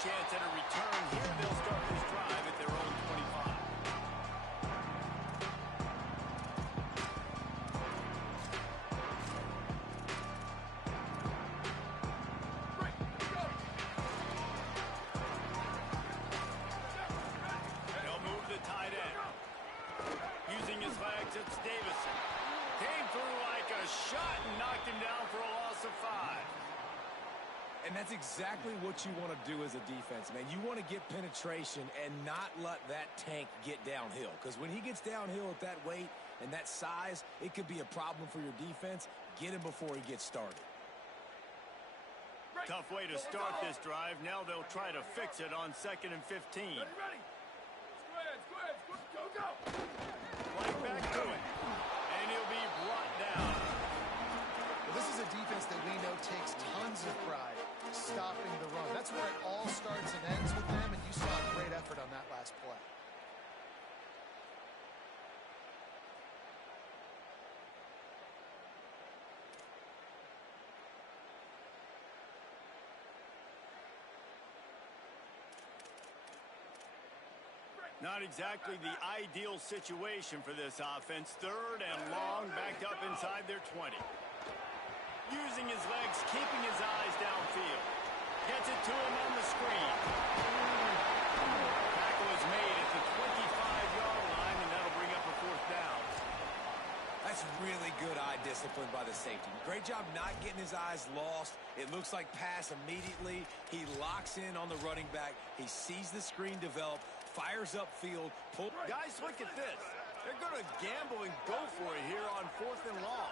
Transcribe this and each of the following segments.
chance at a return here. They'll start this drive at their own 25. They'll move the tight end. Using his legs, it's Davison. Came through like a shot and knocked him down for a loss of 5. And that's exactly what you want to do as a defense, man. You want to get penetration and not let that tank get downhill. Because when he gets downhill at that weight and that size, it could be a problem for your defense. Get him before he gets started. Tough way to start this drive. Now they'll try to fix it on 2nd and 15. Ready. Square. Go. Right back to it. And he'll be brought down. Well, this is a defense that we know takes tons of pride stopping the run. That's where it all starts and ends with them, and you saw a great effort on that last play. Not exactly the ideal situation for this offense. 3rd and long, backed up inside their 20. Using his legs, keeping his eyes downfield. Gets it to him on the screen. Tackle is made at the 25-yard line, and that'll bring up a 4th down. That's really good eye discipline by the safety. Great job not getting his eyes lost. It looks like pass immediately. He locks in on the running back. He sees the screen develop, fires upfield. Guys, look at this. They're going to gamble and go for it here on 4th and long.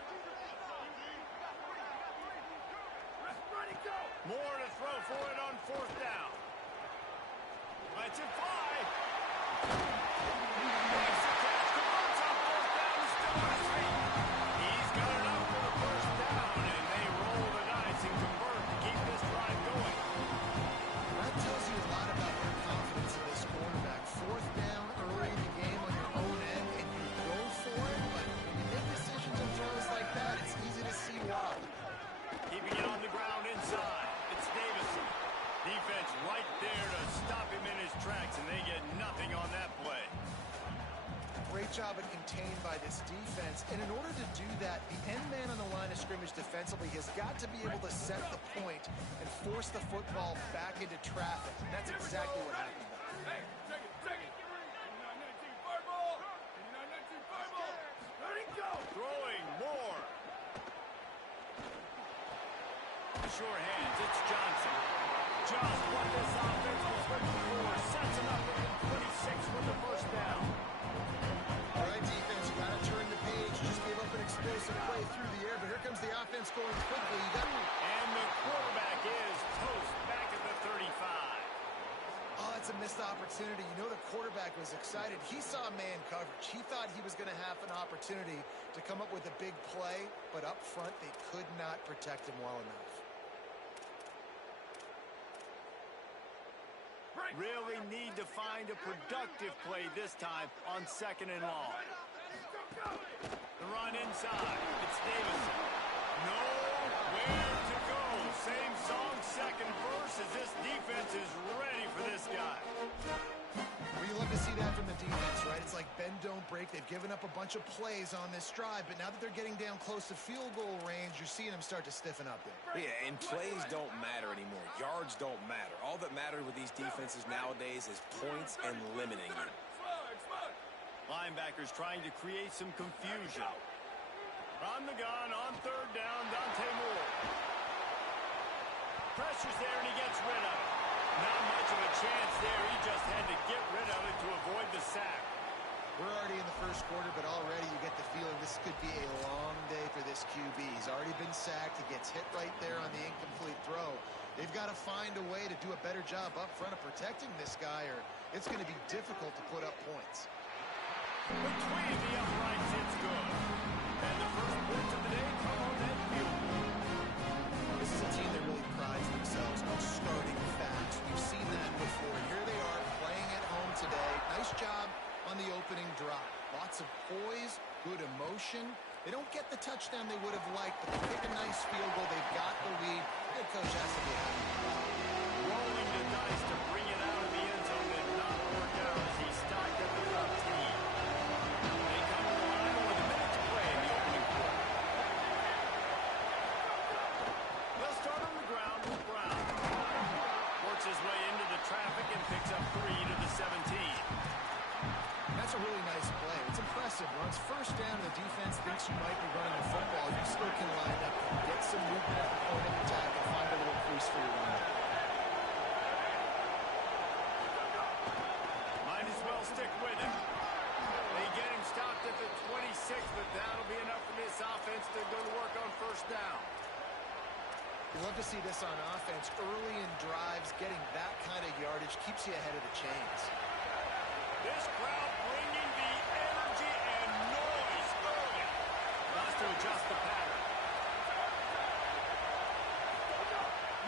More to throw for it on 4th down. Lets it fly. Makes the catch. Converts on 4th down. He's still on his feet. He's got it up for the 1st down, and they roll the dice and convert to keep this drive going. That tells you a lot about their confidence in this quarterback. 4th down early in the game on your own end, and you go for it, but when you make decisions and throws like that, it's easy to see why. Keeping it on the ground inside. It's Davison. Defense right there to stop him in his tracks, and they get nothing on that play. Great job at contained by this defense. And in order to do that, the end man on the line of scrimmage defensively has got to be able to set the point and force the football back into traffic. And that's exactly what happened. Hey, take it. 89-19 fireball. 89-19 fireball. Ready, go. Throwing more. Sure hands, it's Johnson. Just what this offense was looking for. Sets him up at the 26 with the 1st down. All right, defense, you got to turn the page. Just gave up an explosive play through the air, but here comes the offense going quickly. And the quarterback is toast back at the 35. Oh, it's a missed opportunity. You know the quarterback was excited. He saw man coverage. He thought he was going to have an opportunity to come up with a big play, but up front they could not protect him well enough. Really need to find a productive play this time on 2nd and long. The run inside. It's Davison. Nowhere to go. Same song, 2nd verse, as this defense is ready for this guy. Well, you love to see that from the defense, right? It's like bend, don't break. They've given up a bunch of plays on this drive, but now that they're getting down close to field goal range, you're seeing them start to stiffen up there. Yeah, and plays don't matter anymore. Yards don't matter. All that matters with these defenses nowadays is points and limiting them. Linebackers trying to create some confusion. On the gun, on 3rd down, Dante Moore. Pressure's there, and he gets rid of it. Not much of a chance there. He just had to get rid of it to avoid the sack. We're already in the 1st quarter, but already you get the feeling this could be a long day for this QB. He's already been sacked. He gets hit right there on the incomplete throw. They've got to find a way to do a better job up front of protecting this guy, or it's going to be difficult to put up points. Between the uprights, it's good. And the first points of the day come on that field goal. This is a team that really prides themselves on starting fast. We've seen that before. Here they are playing at home today. Nice job on the opening drive. Lots of poise, good emotion. They don't get the touchdown they would have liked, but they pick a nice field goal. They've got the lead. Head coach has to be happy. Rolling the dice to listen, once first down, the defense thinks you might be running the football. You still can line up and get some movement at the point of attack and find a little crease for your runner. Might as well stick with him. They get him stopped at the 26, but that'll be enough for this offense to go to work on first down. You love to see this on offense. Early in drives, getting that kind of yardage keeps you ahead of the chains. This crowd bringing the energy and noise early. Wants to adjust the pattern.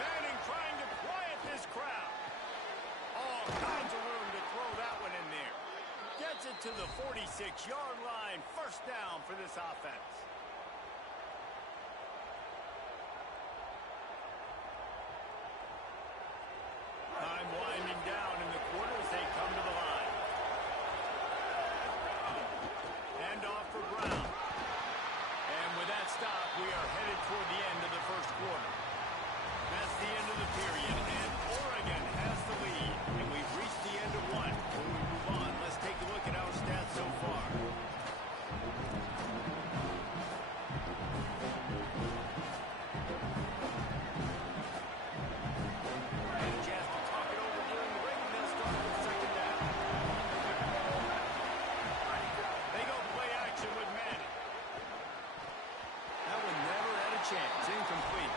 Manning trying to quiet this crowd. All kinds of room to throw that one in there. Gets it to the 46-yard line. First down for this offense. Time winding down in the quarter as they come to the line. Hand off for Brown. And with that stop, we are headed toward the end of the first quarter. That's the end of the period, and Oregon has the lead. And we've reached the end of one. Before we move on, let's take a look at our stats so far. And a chance to talk it over during the break, and they'll start with second down. They go play action with Manning. That one never had a chance. Incomplete.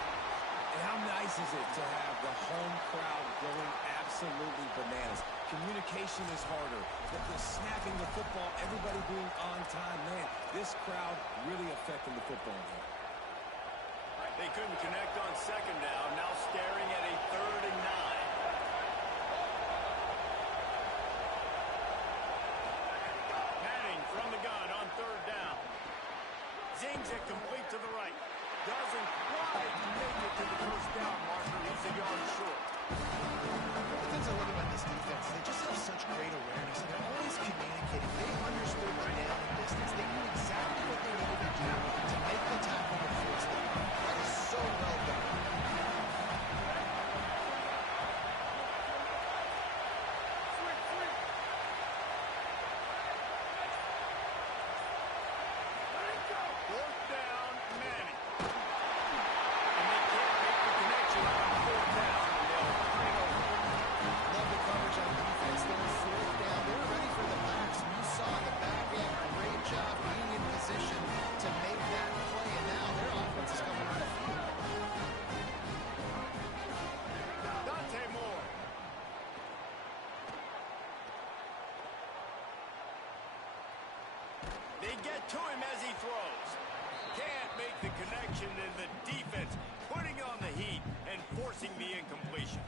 And how nice is it to have the home crowd going absolutely bananas? Communication is harder. The snapping the football, everybody being on time. Man, this crowd really affecting the football game. They couldn't connect on second down. Now staring at a 3rd and 9. Manning from the gun on 3rd down. Zings it complete to the right. Doesn't quite make it to the first down marker. He's a yard short. The things I love about this defense, they just have such great awareness, and they're always communicating. They understood the down and distance. They knew exactly what they needed to do to make the tackle and force the punt. That is so well done. Fourth down, Manning. And they can't make the connection on 4th down. And they'll turn it over. Love the coverage on defense. They were 4th down. They were ready for the backs. And you saw the back end. Great job being in position to make that play. And now their offense is coming on the field. Dante Moore. They get to him as he throws. Can't make the connection, and the defense putting on the heat and forcing the incompletion.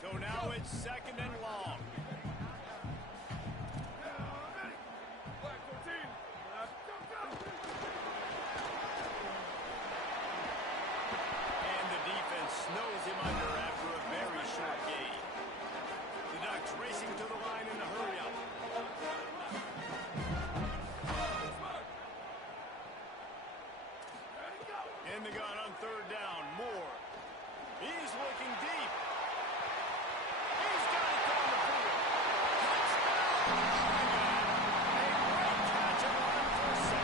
So now it's 2nd and long. Black 14. And the defense snows him under after a very short gain. The Ducks racing to the line in a hurry-up. In the gun on 3rd down, Moore. He's looking deep. He's got it down the field. Touchdown, Oregon. A great catch and run for 6.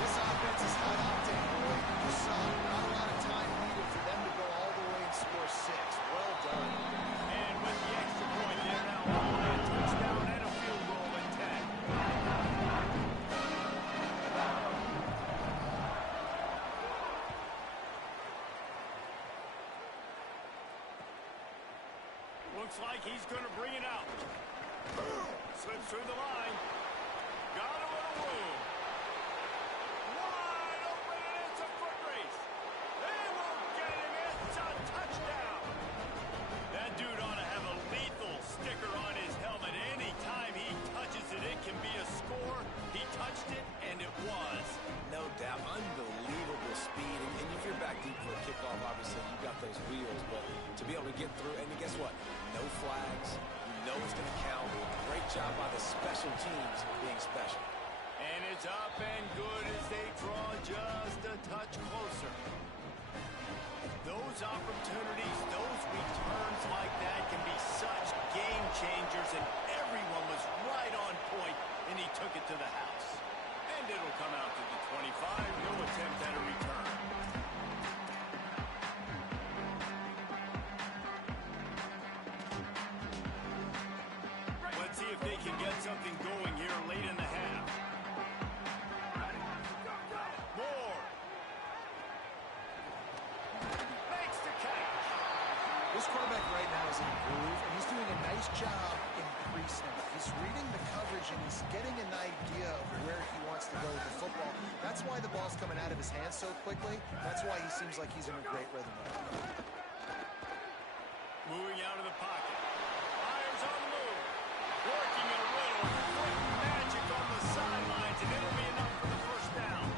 This offense is high octane, boy. You saw not a lot of time needed for them to go all the way and score 6. Well done. And with the extra point, they're now on a touchdown and a field goal at 10. Looks like he's going to bring it out. Slips through the line. Got a little room. Wide open, and it's a foot race. They won't get him. It's a touchdown. That dude ought to have a lethal sticker on his helmet. Anytime he touches it, it can be a score. He touched it, and it was. No doubt. Unbelievable speed. And if you're back deep for a kickoff, obviously you got those wheels. But to be able to get through, and guess what? No flags. You know it's going to count. Great job by the special teams being special. And it's up and good as they draw just a touch closer. Those opportunities, those returns like that can be such game changers, and everyone was right on point, and he took it to This quarterback right now is in a groove, and he's doing a nice job in pre-snap. He's reading the coverage, and he's getting an idea of where he wants to go with the football. That's why the ball's coming out of his hands so quickly. That's why he seems like he's in a great rhythm right now. Moving out of the pocket. Fires on the move. Working a little quick magic on the sidelines, and it'll be enough for the first down.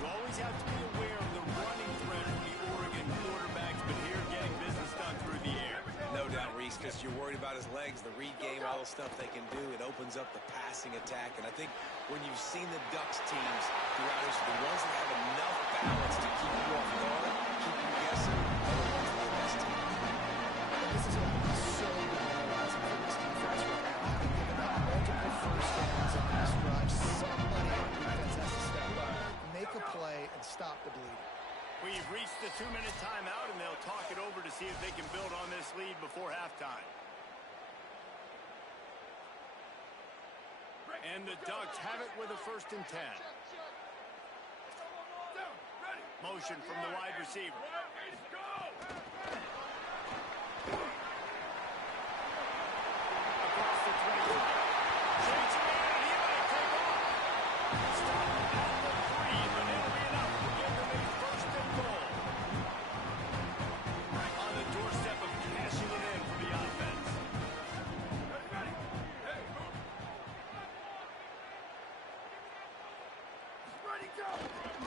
You always have to be aware of the running threat of the Oregon quarterbacks, but here getting business done through the air. No doubt, Reese, because you're worried about his legs, the read game, all the stuff they can do. It opens up the passing attack. And I think when you've seen the Ducks teams throughout history, the ones that have enough balance to keep you off guard, keep you guessing, are the ones that are the best team. This is going to be so demoralizing for this defense right now. Having given up multiple first downs on this drive, somebody on defense has to step up, make a play, and stop the bleeding. We've reached the 2-minute timeout, and they'll talk it over to see if they can build on this lead before halftime. And the Ducks have it with a 1st and 10. Motion from the wide receiver. Across the 25. Chase man, he might take off. Stop at the 3, but it'll be enough to give them a 1st and goal. On the doorstep of cashing it in for the offense.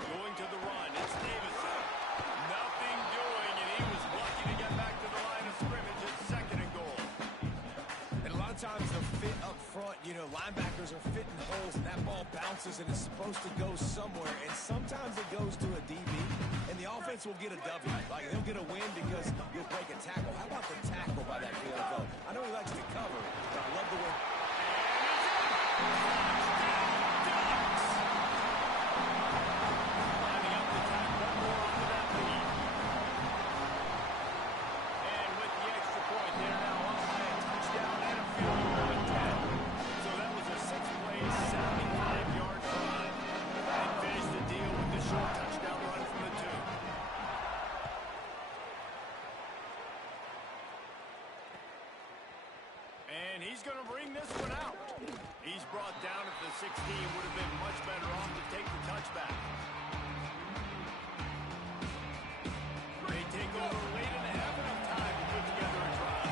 Going to the run, it's Davison. Nothing doing, and he was lucky to get back to the line of scrimmage at 2nd and goal. And a lot of times the fit up front, you know, linebackers are fitting holes, and that ball bounces, and it's supposed to go somewhere. And sometimes it goes to a DB, and the offense will get a W. Like, they'll get a win because you'll break a tackle. How about the tackle by that PFL? I know he likes to cover, but I love the way. Lining up the tack, one more onto that lead. And with the extra point, they're now up by a touchdown and a field goal at 10. So that was a 6-play, 75-yard drive. And finished the deal with the short touchdown run from the 2. And he's going to bring this one out. He's brought down at the 16. Would have been much better off to take the touchback. They take over late in the half, enough time to put together a drive.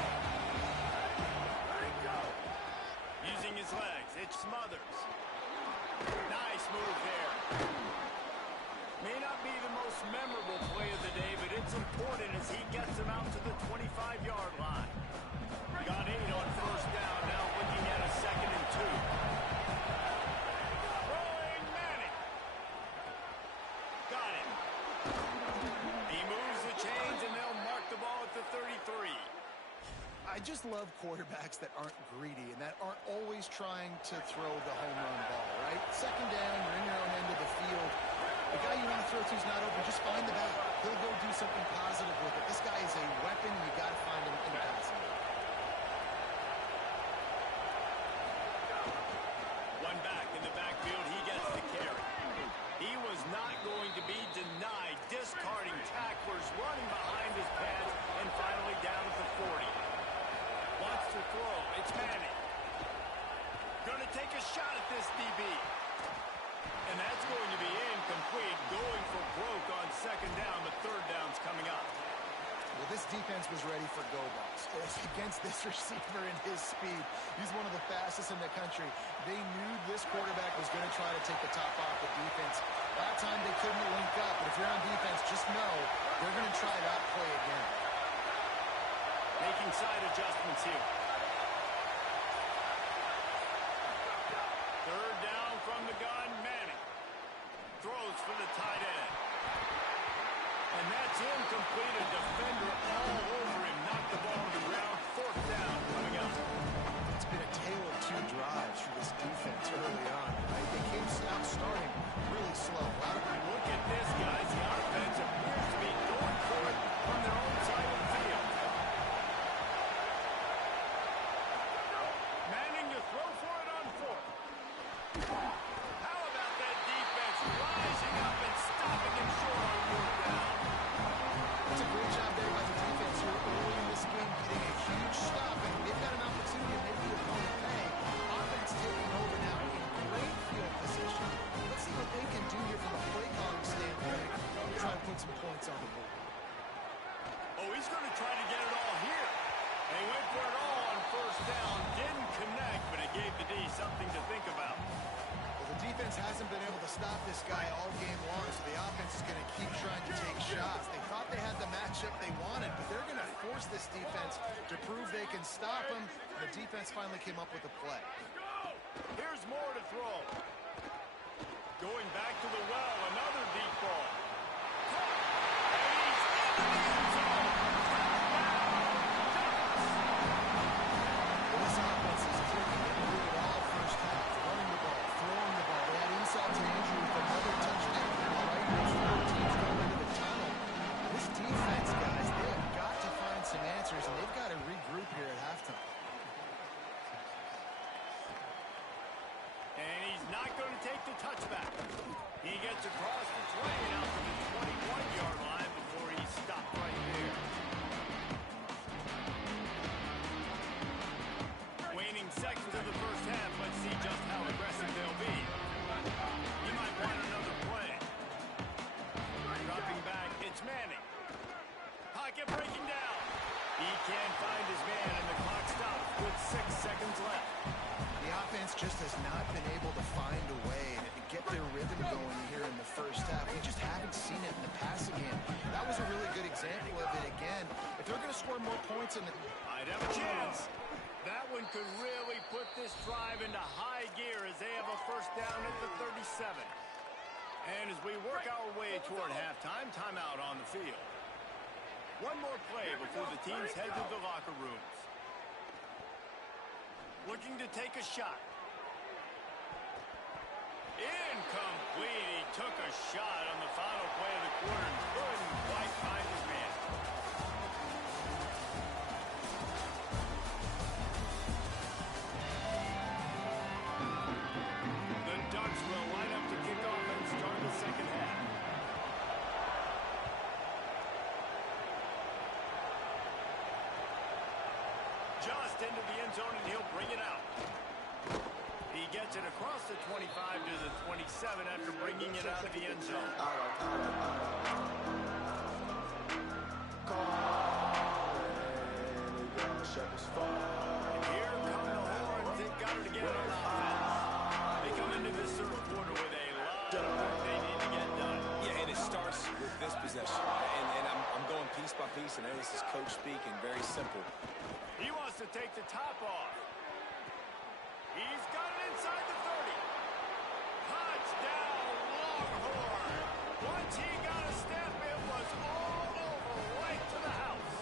Using his legs, it's Smothers. Nice move there. May not be the most memorable play of the day, but it's important as he gets him out to the 25-yard line. Got 8 on 1st down, now looking at a 2nd and 2. Throwing Manning. Got it. He moves the chains, and they'll mark the ball at the 33. I just love quarterbacks that aren't greedy and that aren't always trying to throw the home run ball, right? 2nd down, you're in your own end of the field. The guy you want to throw to is not open. Just find the back. He'll go do something positive with it. This guy is a weapon, and you got to find him in the passing game. One back in the backfield, he gets the carry. He was not going to be denied, discarding tacklers, running behind his pads, and finally down at the 40. Wants to throw, it's Manning. Going to take a shot at this DB. And that's going to be incomplete, going for broke on 2nd down, but 3rd down's coming up. Well, this defense was ready for go balls. Against this receiver and his speed, he's one of the fastest in the country. They knew this quarterback was going to try to take the top off the defense. That time they couldn't link up, but if you're on defense, just know they're going to try that play again. Making side adjustments here. 3rd down from the gun, Manning. Throws for the tight end. And that's incomplete. A defender all over him. Knocked the ball to the ground. 4th down coming up. It's been a tale of 2 drives for this defense early on. Right? They came out starting really slow. Look at this, guys. The offense appears to be going for it from their own side of the field. Manning to throw for it on 4th. How about that defense rising up and stopping him short on 4th down? That's a great job there by the defense here early in this He's going to try to get it all here. They went for it all on first down. Didn't connect, but it gave the D something to think about. Well, the defense hasn't been able to stop this guy all game long, so the offense is going to keep trying to take shots. They thought they had the matchup they wanted, but they're going to force this defense to prove they can stop him. The defense finally came up with a play. Here's more to throw. Going back to the well, another deep ball. And he's in the end zone. Well, this offense is clicking. They did it all first half. Running the ball, throwing the ball. They had insult to injury with another touchdown. Right before teams go into the tunnel. This defense, guys, they have got to find some answers, and they've got to regroup here at halftime. And he's not going to take the touchback. He gets across the 20 and out to the 21-yard line before he stopped right there. Waning seconds of the first half. Let's see just how aggressive they'll be. You might want another play. Dropping back, it's Manning. Pocket breaking down. He can't find his man, and the clock stops with 6 seconds left. The offense just has not been able to find a way to get their rhythm going here in the first half. We just haven't seen it in the passing game. That was a really good example of it again. If they're going to score more points in the... Might have a chance. That one could really put this drive into high gear as they have a first down at the 37. And as we work our way toward halftime, timeout on the field. One more play before the teams head to the locker rooms. Looking to take a shot. Incomplete. He took a shot on the final play of the quarter and couldn't quite find his man. The Ducks will line up to kick off and start the second half. Just into the end zone, and he'll bring it out. He gets it across the 25 to the 27 after bringing it out of the end zone. And here come the horns. They've got it again on offense. They come into this third quarter with a lot of work they need to get done. Yeah, and it starts with this possession. And I'm going piece by piece, and this is coach speaking, very simple. He wants to take the top off. He's got it inside the 30. Touchdown, Longhorn. Once he got a step, it was all over, right to the house.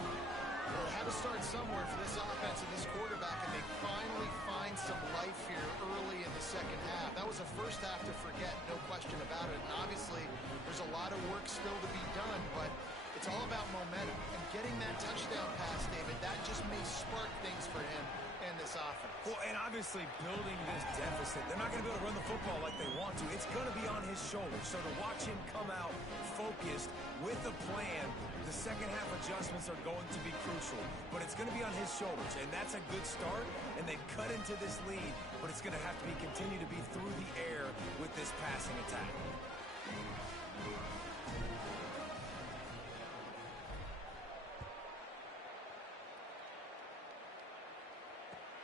Well, it had to start somewhere for this offense and this quarterback, and they finally find some life here early in the second half. That was a first half to forget, no question about it. And obviously, there's a lot of work still to be done, but it's all about momentum. And getting that touchdown pass, David, that just may spark things for him and this offense. Well, and obviously building this deficit, they're not going to be able to run the football like they want to. It's going to be on his shoulders. So to watch him come out focused with a plan, the second half adjustments are going to be crucial. But it's going to be on his shoulders, and that's a good start. And they've cut into this lead, but it's going to have to be continue to be through the air with this passing attack.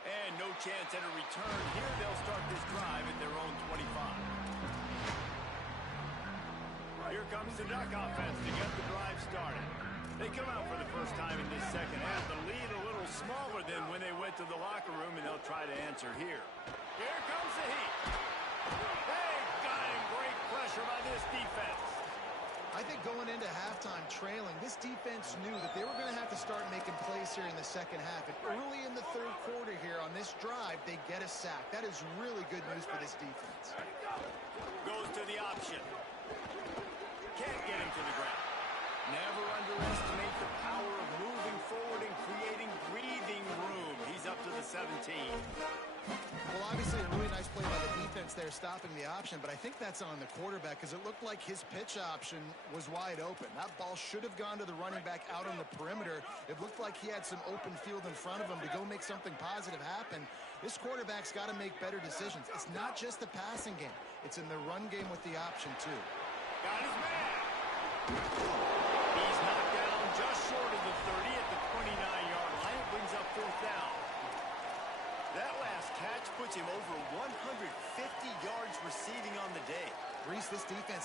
And no chance at a return. Here they'll start this drive at their own 25. Here comes the Duck offense to get the drive started. They come out for the first time in this second half. The lead a little smaller than when they went to the locker room, and they'll try to answer here. Here comes the heat. They got him. Great pressure by this defense. I think going into halftime trailing, this defense knew that they were going to have to start making plays here in the second half. And early in the third quarter here on this drive, they get a sack. That is really good news for this defense. Goes to the option. Can't get him to the ground. Never underestimate the power of moving forward and creating breathing room. He's up to the 17. Well, obviously a really nice play by the defense there stopping the option, but I think that's on the quarterback because it looked like his pitch option was wide open. That ball should have gone to the running back out on the perimeter. It looked like he had some open field in front of him to go make something positive happen. This quarterback's got to make better decisions. It's not just the passing game. It's in the run game with the option, too. Got his man. He's knocked down just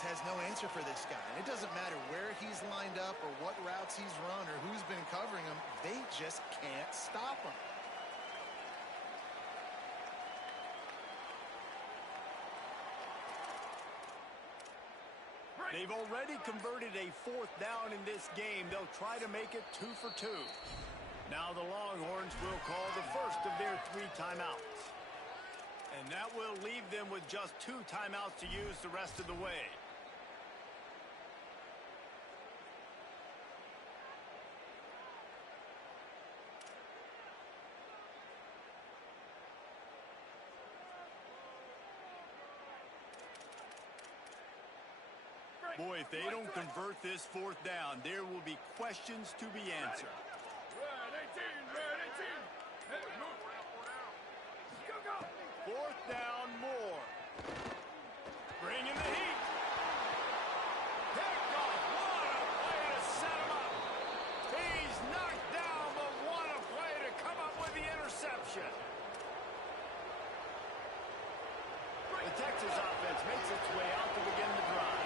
has no answer for this guy. And it doesn't matter where he's lined up or what routes he's run or who's been covering him. They just can't stop him. They've already converted a 4th down in this game. They'll try to make it 2 for 2. Now the Longhorns will call the first of their 3 timeouts. And that will leave them with just 2 timeouts to use the rest of the way. Boy, if they don't convert this 4th down, there will be questions to be answered. Red 18, red 18. Hey, move. Go, go. 4th down, more. Bring in the heat. Pick off. What a play to set him up. He's knocked down, but what a play to come up with the interception. The Texas offense makes its way out to begin the drive.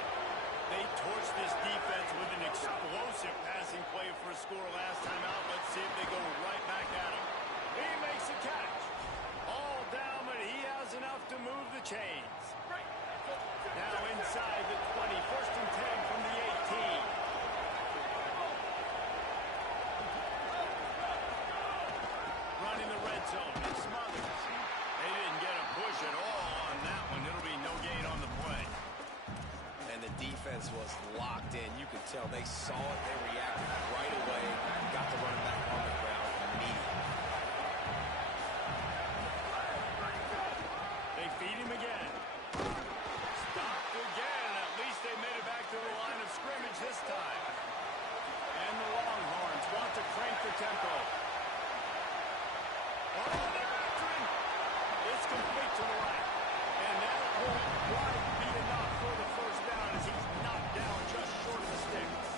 They torched this defense with an explosive passing play for a score last time out. Let's see if they go right back at him. He makes a catch. All down, but he has enough to move the chains. Now inside the 20, 1st and 10 from the 18. Running the red zone. It's Smothers. They didn't get a push at all on that one. It'll be no gain on the play. And the defense was locked in. You could tell they saw it. They reacted right away. Got the running back on the ground immediately. They feed him again. Stopped again. At least they made it back to the line of scrimmage this time. And the Longhorns want to crank the tempo. Oh, they're after him. It's complete to the right. And that won't quite be enough for the 1st down as he's knocked down just short of the sticks.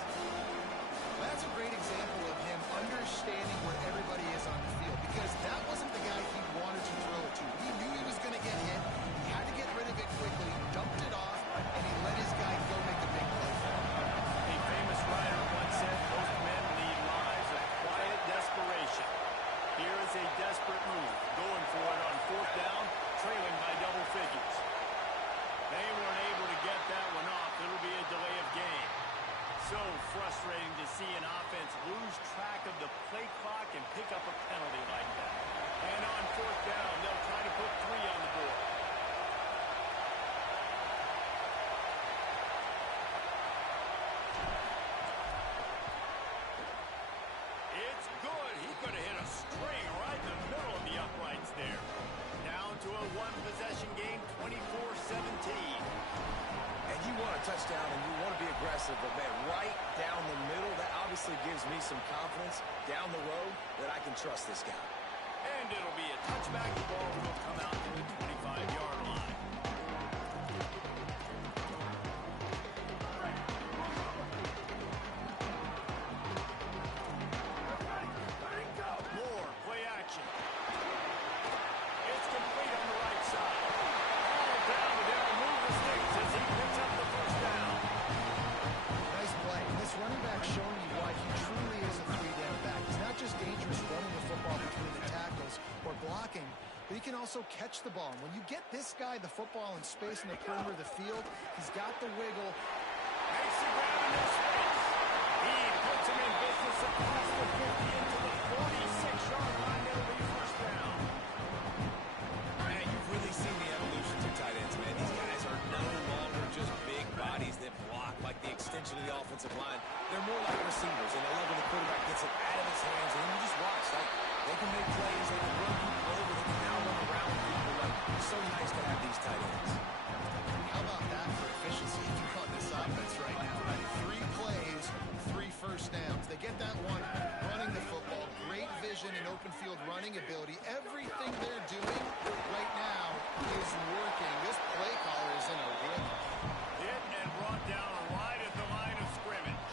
That's a great example of him understanding where everybody is on the field, because that wasn't the guy he wanted to throw it to. He knew he was going to get hit. He had to get rid of it quickly, dumped it off, and he let his guy go make a big play for him. A famous writer once said, most men lead lives of quiet desperation. Here is a desperate move, going for it on 4th down, trailing by double figures. They weren't able to get that one off. It'll be a delay of game. So frustrating to see an offense lose track of the play clock and pick up a penalty like that. And on 4th down, they'll try to put 3 on the board. It's good. He could have hit a string right in the middle of the uprights there. Down to a 1-possession game, 24-17. And you want a touchdown and you want to be aggressive, but man, right down the middle, that obviously gives me some confidence down the road that I can trust this guy. And it'll be a touchback. The ball will come out to the 25-yard line. More play action. It's complete on the right side. All down, but they'll move the sticks as he picks up the 1st down. Nice play. This running back showing you why he truly is a 3-down back. He's not just dangerous running the football between the tackles or blocking, but he can also catch the ball. And when you get this guy the football in space in the perimeter of the field, he's got the wiggle. Makes the grab in their space. He puts him in business across the 50 into the 46-yard line. It'll be 1st down. Man, you've really seen the evolution to tight ends, man. These guys are no longer just big bodies that block like the extension of the offensive line. They're more like receivers, and they love when the quarterback gets it out of his hands, and you just watch. Like, they can make plays, they can run people over, they can now run around people. Like, it's so nice to have these tight ends. How about that for efficiency if you're on this offense right now? 3 plays, 3 1st downs. They get that one running the football, great vision and open field running ability. Everything they're doing right now is working. This play caller is in a rhythm. Hit and brought down right at the line of scrimmage.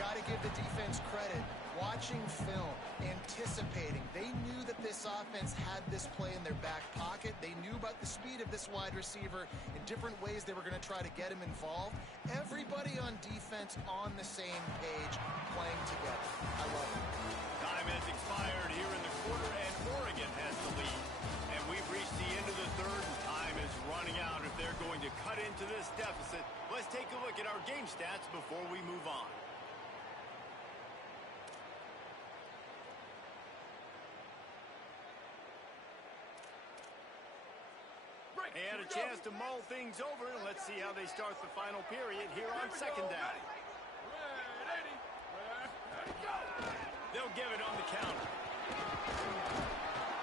Got to give the defense credit. watching film, anticipating. They knew that this offense had this play in their back pocket. They knew about the speed of this wide receiver in different ways they were going to try to get him involved. Everybody on defense on the same page, playing together. I love it. Time has expired here in the quarter, and Oregon has the lead. And we've reached the end of the third, and time is running out if they're going to cut into this deficit. Let's take a look at our game stats before we move on. They had a chance to mull things over, and let's see how they start the final period here on second down. They'll give it on the counter.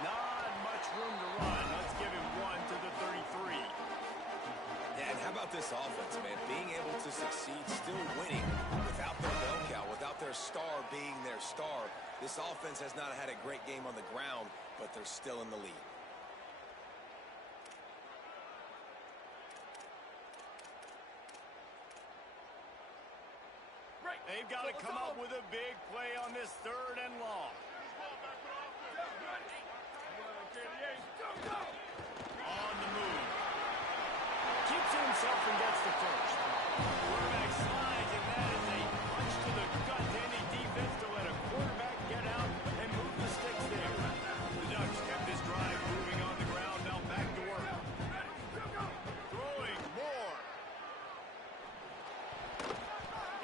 Not much room to run. Let's give him one to the 33. Yeah, and how about this offense, man? Being able to succeed, still winning without their bell cow, without their star being their star. This offense has not had a great game on the ground, but they're still in the lead. They've got to come up with a big play on this third and long. On the move. Keeps it himself and gets the first. Quarterback slides, and that is a punch to the gut to any defense to let a quarterback get out and move the sticks there. The Ducks kept this drive moving on the ground. Now back to work. Throwing more.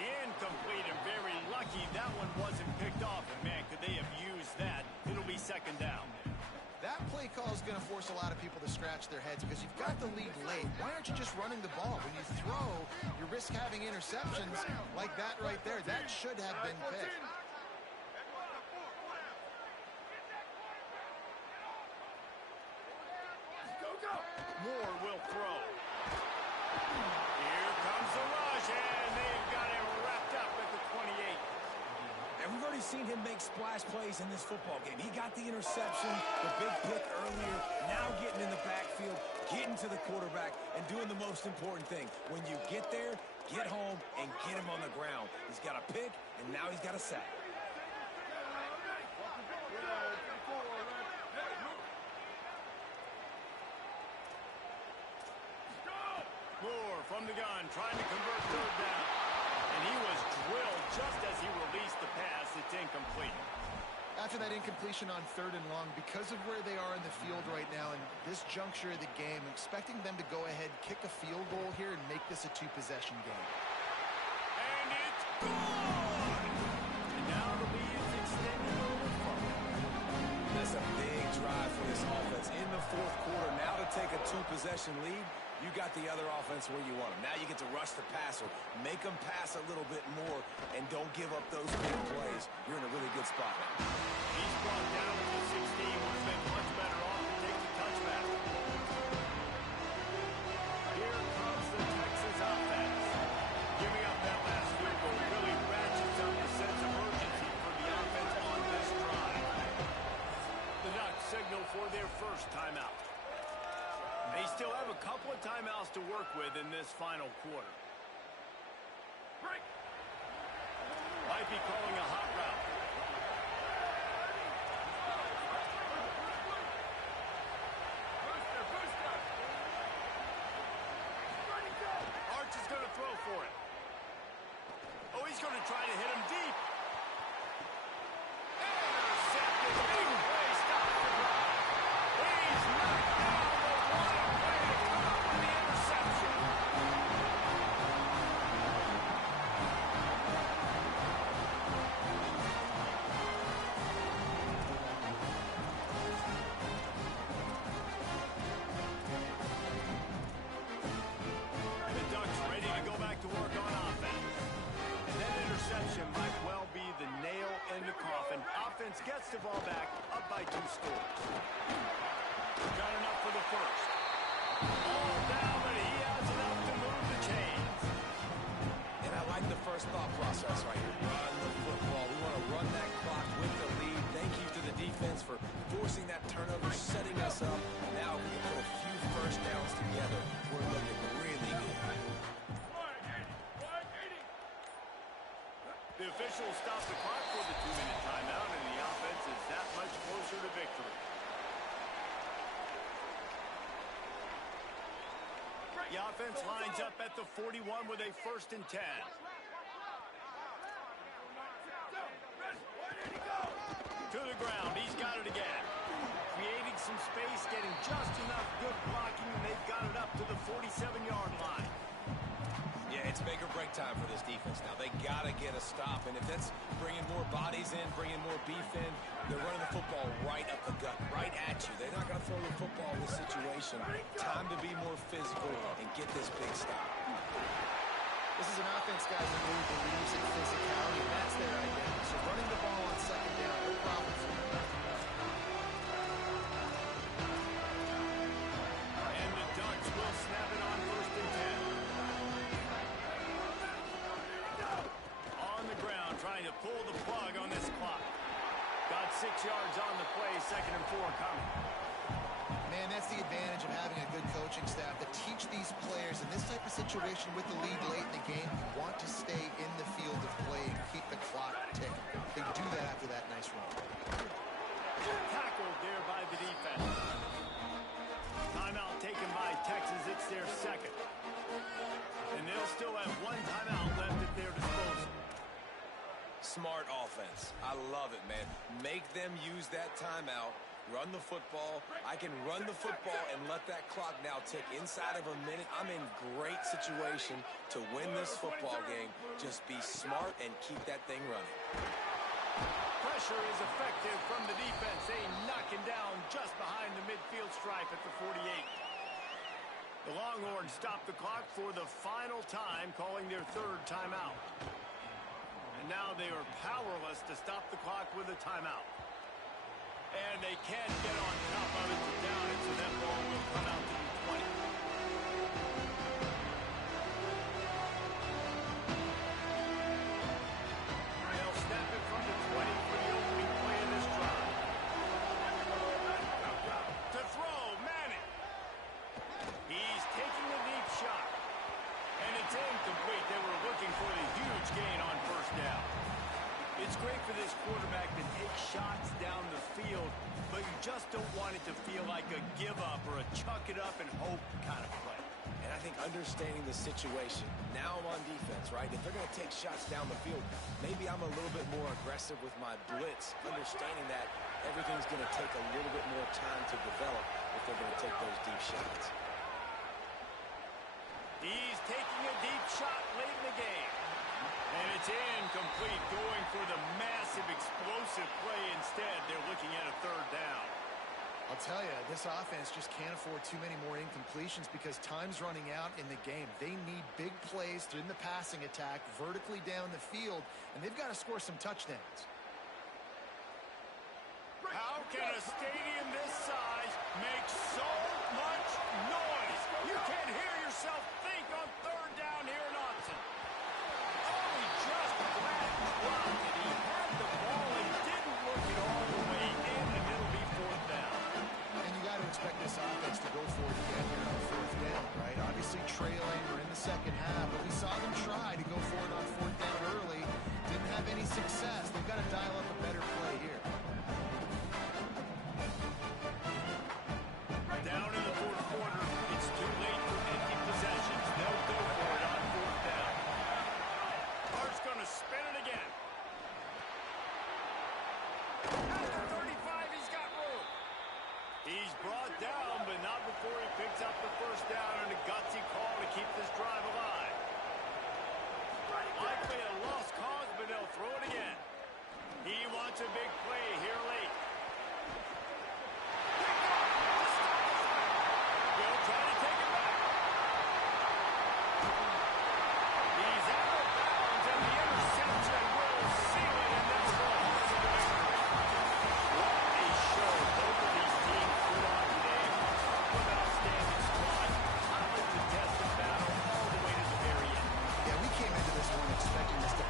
Incomplete, and very lucky that one wasn't picked off. And man, could they have used that? It'll be second down. That play call is going to force a lot of people to scratch their heads because you've got the lead late. Why aren't you just running the ball? When you throw, you risk having interceptions like that right there. That should have been picked. Moore will throw. Here comes the rush, and they've got him wrapped up at the 28. And we've already seen him make splash plays in this football game. He got the interception, the big pick earlier, now getting in the backfield, getting to the quarterback, and doing the most important thing. When you get there, get home, and get him on the ground. He's got a pick, and now he's got a sack. Moore from the gun, trying to convert third down. And he was drilled just as he released the pass. It's incomplete. After that incompletion on third and long, because of where they are in the field right now and this juncture of the game, expecting them to go ahead, kick a field goal here, and make this a two-possession game. And it's gone! And now the lead is extended over further. That's a big drive for this offense in the fourth quarter. Now to take a two-possession lead, you got the other offense where you want them. Now you get to rush the passer, make them pass a little bit more, and don't give up those big plays. You're in a really good spot now. He's brought down to the 16. Would have been much better off to take the touchback. Here comes the Texas offense. Giving up that last field goal really ratchets up the sense of urgency for the offense on this drive. The Ducks signal for their first timeout. They still have a couple of timeouts to work with in this final quarter. Might be calling a hot route. Arch is going to throw for it. Oh, he's going to try to hit him deep. Intercepted. Big play. Stop the drive. He's knocked down the one play to come up with the interception. The Ducks ready to go back to work on offense. And that interception might well be the nail in the coffin. Offense gets the ball back, up by 2 scores. Got enough for the first. All down, but he has enough to move the chains. And I like the first thought process right here. Run the football. We want to run that clock with the lead. Thank you to the defense for forcing that turnover, setting us up. Now we can put a few first downs together. We're looking really good. The The officials stop the clock for the 2-minute timeout, and the offense is that much closer to victory. The offense lines up at the 41 with a 1st and 10. To the ground, he's got it again. Creating some space, getting just enough good blocking, and they've got it up to the 47-yard line. Yeah, it's make or break time for this defense now. They got to get a stop, and if that's bringing more bodies in, bringing more beef in, they're running the football right up the gut, right at you. They're not going to throw the football in this situation. Time to be more physical and get this big stop. This is an offense, guys, that really believes in physicality, and that's their identity. So running the ball on 2nd down, no problem for them. And the Ducks will snap it on 1st and 10. On the ground, trying to pull the plug on this clock. Got 6 yards on the play, 2nd and 4 coming. Man, that's the advantage of having a good coaching staff that teach these players in this type of situation with the lead late in the game, you want to stay in the field of play and keep the clock ticking. They do that after that nice run. Tackled there by the defense. Timeout taken by Texas. It's their 2nd. And they'll still have 1 timeout left at their disposal. Smart offense. I love it, man. Make them use that timeout. Run the football. I can run the football and let that clock now tick. Inside of a minute, I'm in great situation to win this football game. Just be smart and keep that thing running. Pressure is effective from the defense. They knock him down just behind the midfield stripe at the 48. The Longhorns stop the clock for the final time, calling their 3rd timeout. And now they are powerless to stop the clock with a timeout. And they can't get on top of it to down it, so that ball will come out to the 20. They'll snap it from the 20 for the opening play of this drive. To throw, Manning. He's taking the deep shot. And it's incomplete. They were looking for the huge gain on 1st down. It's great for this quarterback to take shots down the field, but you just don't want it to feel like a give-up or a chuck-it-up and hope kind of play. And I think understanding the situation, now I'm on defense, right? If they're going to take shots down the field, maybe I'm a little bit more aggressive with my blitz, understanding that everything's going to take a little bit more time to develop if they're going to take those deep shots. He's taking a deep shot late in the game. And it's incomplete, going for the massive explosive play instead. They're looking at a 3rd down. I'll tell you, this offense just can't afford too many more incompletions because time's running out in the game. They need big plays in the passing attack, vertically down the field, and they've got to score some touchdowns. How can a stadium this size make so much noise? You can't hear yourself think on 3rd down here in Austin. Oh, he just flat dropped it. He had the ball and didn't look it all the way in, and it'll be 4th down. And you got to expect this offense to go for it again here on 4th down, right? Obviously trailing, we're in the 2nd half, but we saw them try to go for it on 4th down early. Didn't have any success. They've got to dial up a better play here. Down in the 4th quarter, it's too late for empty possessions. They'll go for it on 4th down. Hart's going to spin it again. At the 35, he's got room. He's brought down, but not before he picks up the 1st down and a gutsy call to keep this drive alive. Likely a lost cause, but they'll throw it again. He wants a big play here late. They'll try to take it back. He's out of bounds, and the interception will seal it, and that's the Hawks of the victory. What a show both of these teams put on today. With an outstanding squad. I like to test the battle all the way to the very end. Yeah, we came into this one expecting this to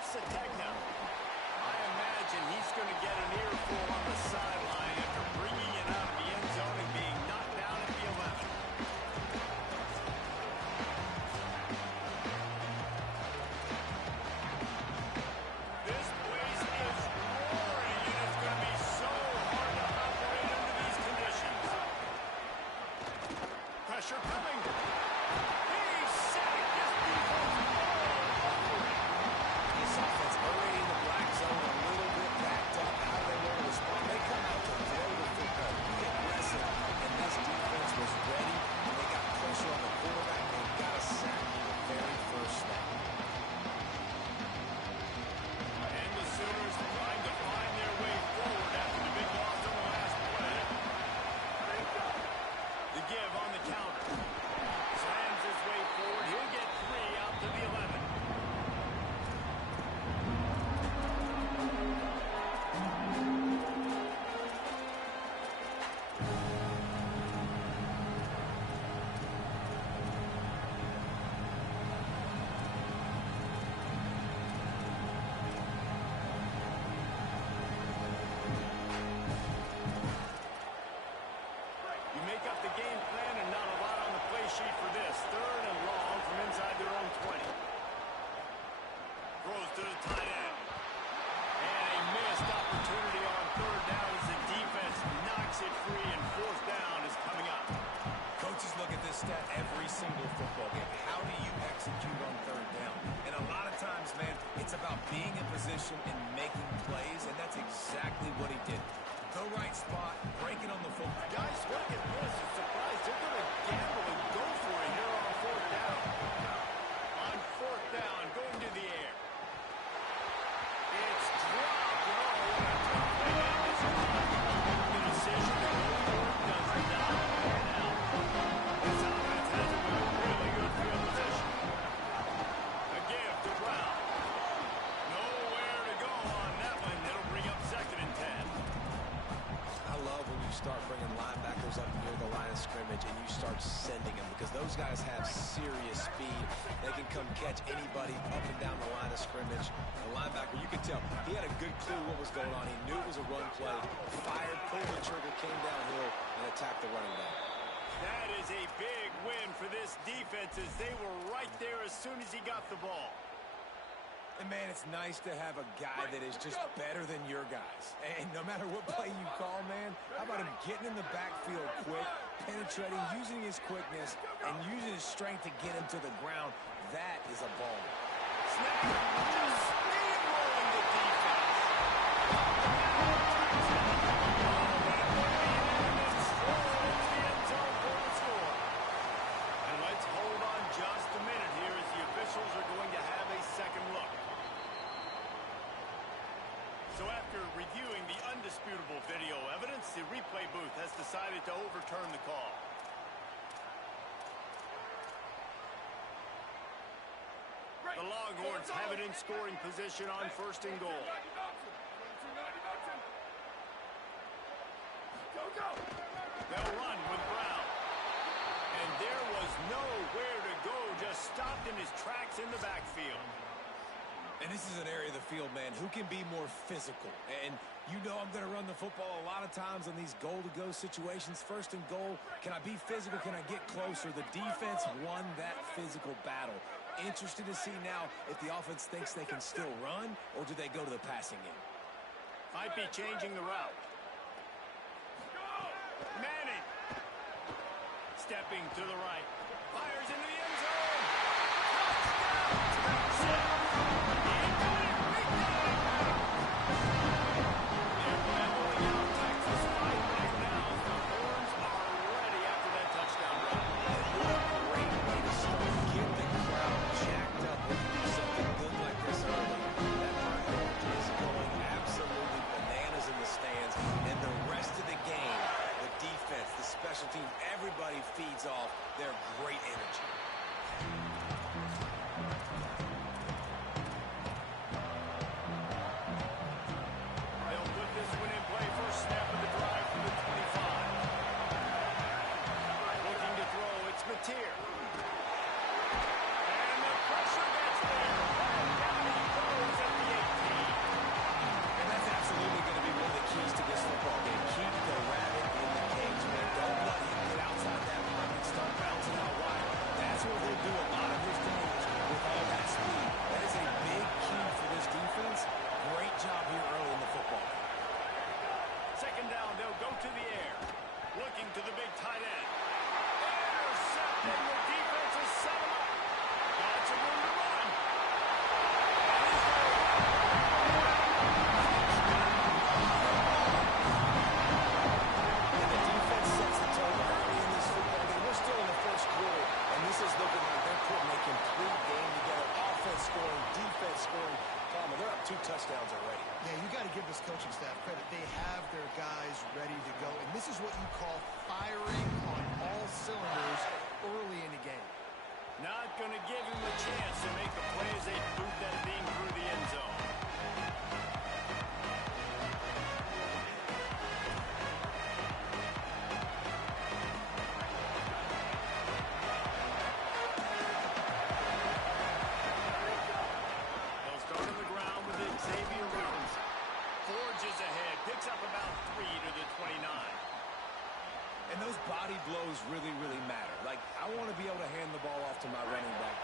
It's Sategna. I imagine he's going to get an earful on the sideline after bringing it out of the end zone and being knocked down at the 11. This place is roaring, and it's going to be so hard to operate under these conditions. Pressure coming. He's sacked. This defense all over it. This offense already in the black zone, a little bit backed up. How do they want to respond? They come out to throw the football, be aggressive, and this defense was ready, and they got pressure on the quarterback, and they got a sack on the very first snap. And the Sooners trying to find their way forward after the big loss on the last play. The give on the counter. Slams his way forward. He'll get 3 out to the 11. You make up the game plan and not a lot on the play sheet for this. 3rd and long from inside their own 20. Throws to the tight end. And a missed opportunity on 3rd down as the defense knocks it free, and 4th down is coming up. Coaches look at this stat every single football game. How do you execute on 3rd down? And a lot of times, man, it's about being in position and making plays, and that's exactly what he did. The right spot, breaking on the football. Guys, look at this. I'm surprised they're going to gamble and go for it here on 4th down. On 4th down, going to the air. It's dropped. Oh, what a tough way to end this drive. The decision to go for it does not pan out. This offense has a really good field position. A give to Brown. Nowhere to go on that one. It'll bring up 2nd and 10. I love when you start bringing linebackers up near the line of scrimmage and you start sending them, because those guys have serious speed. They can come catch anybody up and down the line of scrimmage. The linebacker, you could tell, he had a good clue what was going on. He knew it was a run play, fired, pulled the trigger, came downhill, and attacked the running back. That is a big win for this defense, as they were right there as soon as he got the ball. And, man, it's nice to have a guy that is just better than your guys. And no matter what play you call, man, how about him getting in the backfield quick, penetrating, using his quickness, and using his strength to get him to the ground? That is a ball. Snap, just steamrolling the defense. And let's hold on just a minute here, as the officials are going to have a second look. So after reviewing the undisputable video evidence, the replay booth has decided to overturn the call. The Longhorns have it in scoring position on 1st and goal. They'll run with Brown. And there was nowhere to go, just stopped in his tracks in the backfield. And this is an area of the field, man, who can be more physical. And you know I'm going to run the football a lot of times on these goal-to-go situations. 1st and goal, can I be physical? Can I get closer? The defense won that physical battle. Interested to see now if the offense thinks they can still run, or do they go to the passing game? Might be changing the route. Manning. Stepping to the right. Fires into the end zone. Touchdown, Texas! Everybody feeds off their great energy. touchdowns already. Yeah, you got to give this coaching staff credit. They have their guys ready to go, and this is what you call firing on all cylinders early in the game. Not going to give him a chance to make a play as they boot that thing through the end zone. They'll start on the ground with Xavier Rhodes. Forges ahead, picks up about 3 to the 29. And those body blows really, really matter. Like, I want to be able to hand the ball off to my running back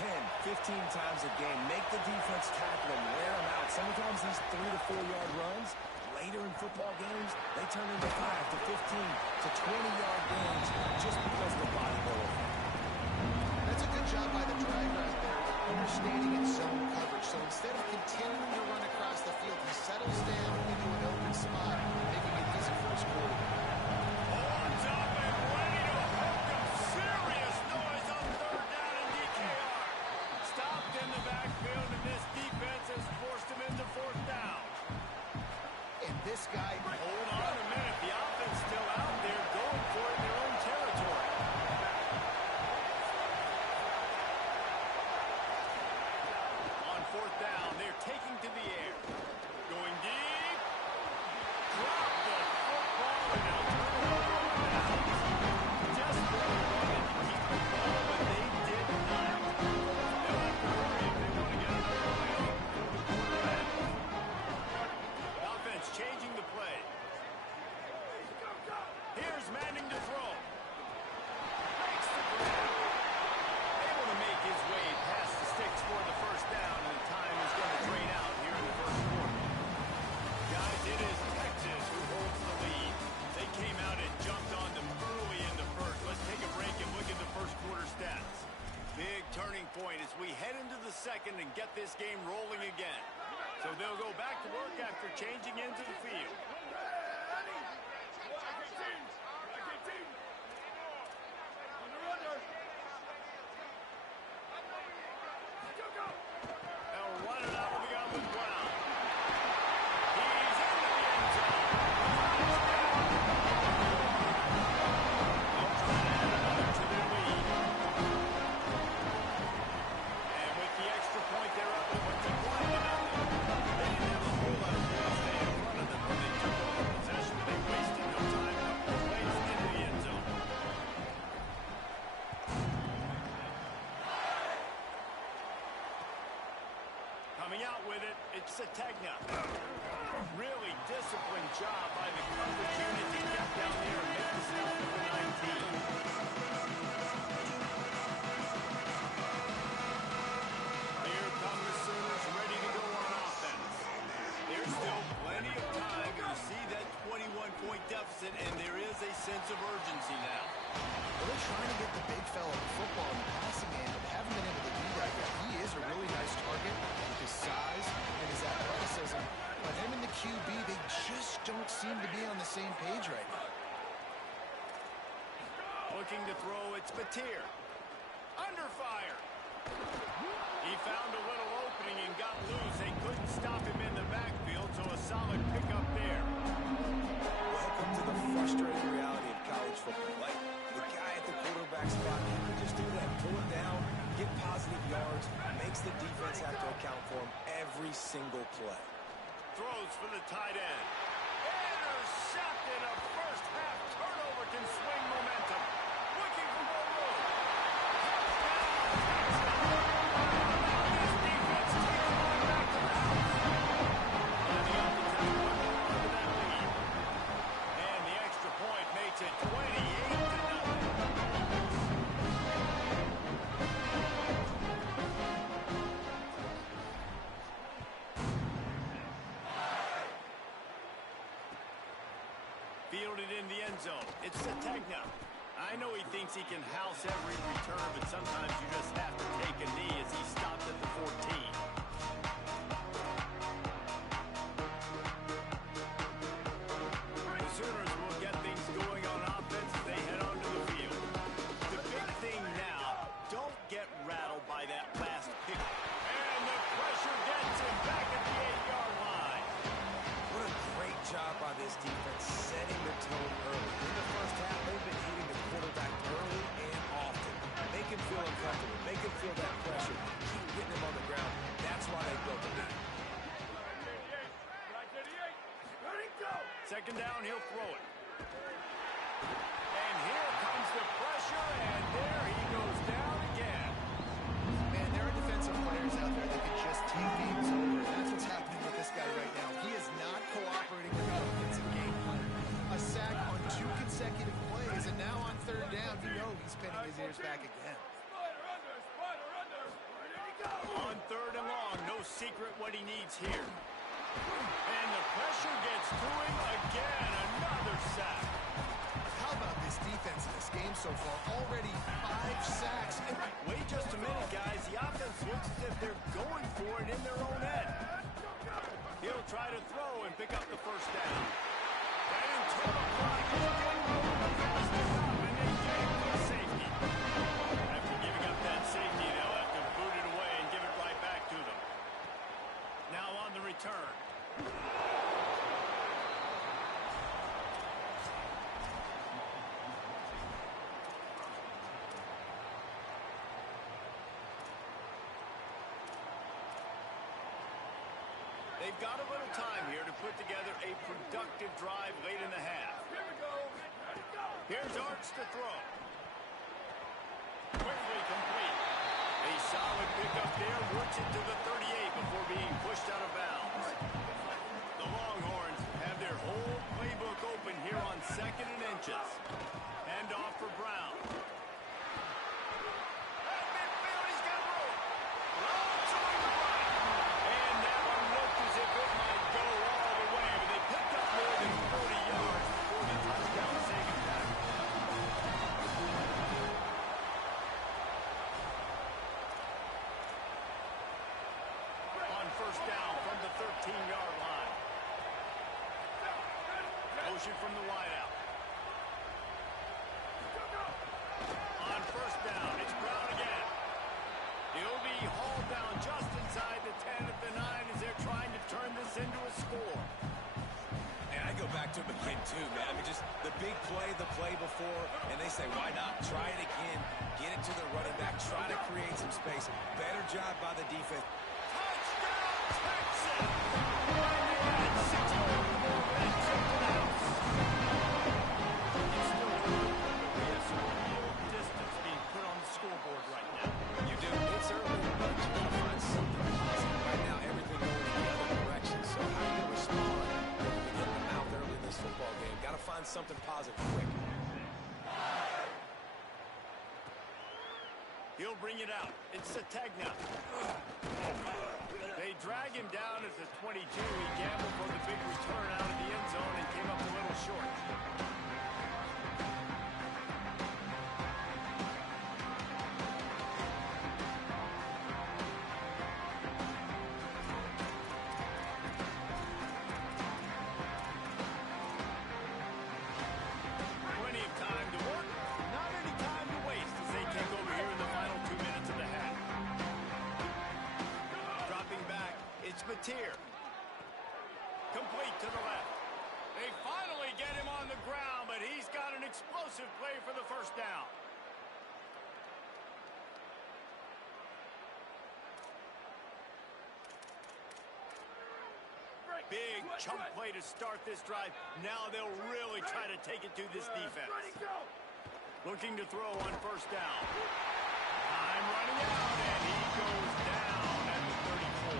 10, 15 times a game. Make the defense tackle him, wear him out. Sometimes these 3 to 4 yard runs, later in football games, they turn into 5 to 15 to 20-yard gains just because of the body blow. That's a good job by the driver out there, understanding its zone coverage. So instead of continuing to run across the field, he settles down into an open spot, making it easy for his quarterback. Holds up and ready to hook him. Serious noise on third down in DKR. Stopped in the backfield, and this defense has forced him into fourth down. And this guy... Hold on a minute. The offense still out there going for it in their own territory. On fourth down, they're taking to the air. Going deep. Drop the football and they'll turn it over on downs. Desperately wanted to keep the ball, but they did not. They'll have to hurry if they want to get another play on the quarterback. Offense changing the play. Here's Manning to throw. Makes the grab. Able to make his way past the sticks for the first down, and the time is going to drain out here in the first quarter. Guys, it is Texas who holds the lead. They came out and jumped on them early in the first. Let's take a break and look at the first quarter stats. Big turning point as we head into the second and get this game rolling again. So they'll go back to work after changing into the field. They'll run it out with the Upland Brown. He's into the end zone. They'll try to add another to their lead. And with the extra point, they're up to 21 to nothing. They didn't have a whole lot of real estate in front of them when they took over possession, but they wasted no time. Couple of plays into the end zone. Coming out with it, it's Sategna. Really disciplined job by the coverage unit to get down there and make the stop at the 19. Here come the Sooners ready to go on offense. There's still plenty of time to see that 21-point deficit, and there is a sense of urgency now. Well, they're trying to get the big fella the football in the passing game, but haven't been able to do that yet. He is a really nice target with his size and his athleticism. But him and the QB, they just don't seem to be on the same page right now. Looking to throw, it's Batir. Under fire. He found a little opening and got loose. They couldn't stop him in the backfield, so a solid pickup there. Welcome to the frustrating reality of college football. Like, the guy at the quarterback spot, he can just do that. Pull it down, get positive yards, makes the defense have to account for him every single play. Throws for the tight end. Intercepted. A first half turnover can swing momentum. Looking for more room. This defense takes one back to the house. And the offensive one more onto that lead. And the extra point makes it 28 to nothing. Fielded in the end zone. It's Sategna. I know he thinks he can house every return, but sometimes you just have to take a knee as he stopped at the 14. The Sooners will get things going on offense as they head onto the field. The big thing now, don't get rattled by that last pick. And the pressure gets him back at the 8-yard Second down, he'll throw it. And here comes the pressure, and there he goes down again. Man, there are defensive players out there that can just take games over. That's what's happening with this guy right now. He is not cooperating with the offensive game plan. A sack on 2 consecutive plays, and now on third down, you know he's pinning his ears back again. On third and long, no secret what he needs here. And the pressure gets to him again. Another sack. How about this defense in this game so far? Already 5 sacks. Wait just a minute, guys. The offense looks as if they're going for it in their own end. He'll try to throw and pick up the first down. And until the clock is getting over the fastest up, and they get him for safety. After giving up that safety, they'll have to boot it away and give it right back to them. Now on the return. They've got a little time here to put together a productive drive late in the half. Here we go. Here's Arts to throw. Quickly complete. A solid pickup there, works it to the 38 before being pushed out of bounds. The Longhorns have their whole playbook open here on 2nd and inches. Hand off for Brown. At midfield, he's got room. Brown to the right. And that one looked as if it might go all the way, but they picked up more than 40 yards before the touchdown saving tackle. On first down from the 13-yard line. Motion from the wideout. On first down, it's Brown again. He'll be hauled down just inside the 10 at the 9 as they're trying to turn this into a score. And I go back to him again, too, man. I mean, just the big play, the play before, and they say, why not? Try it again. Get it to the running back. Try to create some space. Better job by the defense. Touchdown, Texas! And they add 6 more minutes to the house. It's still early, but we have some real distance being put on the scoreboard right now. You do. It's early, but you got to find something positive. Right now, everything going in the other direction. So how do you respond when you get them out early in this football game? Got to find something positive quick. He'll bring it out. It's Sategna. They drag him down at the 22. He gambled for the big return out of the end zone and came up a little short. Plenty of time to work, not any time to waste as they take over here in the final 2 minutes of the half. Dropping back, it's Mateer. Complete to the left. They finally get him on the ground, but he's got an explosive play for the first down. Big chunk play to start this drive. Now they'll really try to take it to this defense. Looking to throw on first down. Time running out, and he goes down at the 34.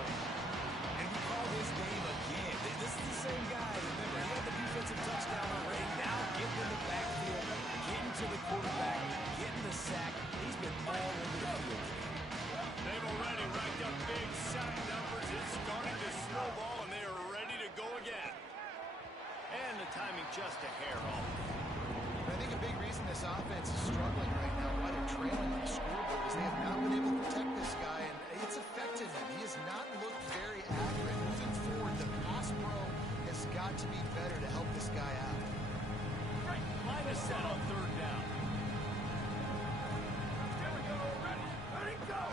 And we call this game again. This is the same guy. Remember, he had the defensive touchdown already. Now getting in the backfield, getting to the quarterback, getting the sack. He's been all over the field. They've already racked up big sack numbers. It's starting to snowball, and they are ready to go again. And the timing just a hair off. I think a big reason this offense is struggling right now, why they're trailing on the scoreboard, is they have not been able to protect this guy, and it's affected him. He has not looked very accurate. Moving forward, the pass pro has got to be better to help this guy out. Line is set on third down. Here we go. Ready, go.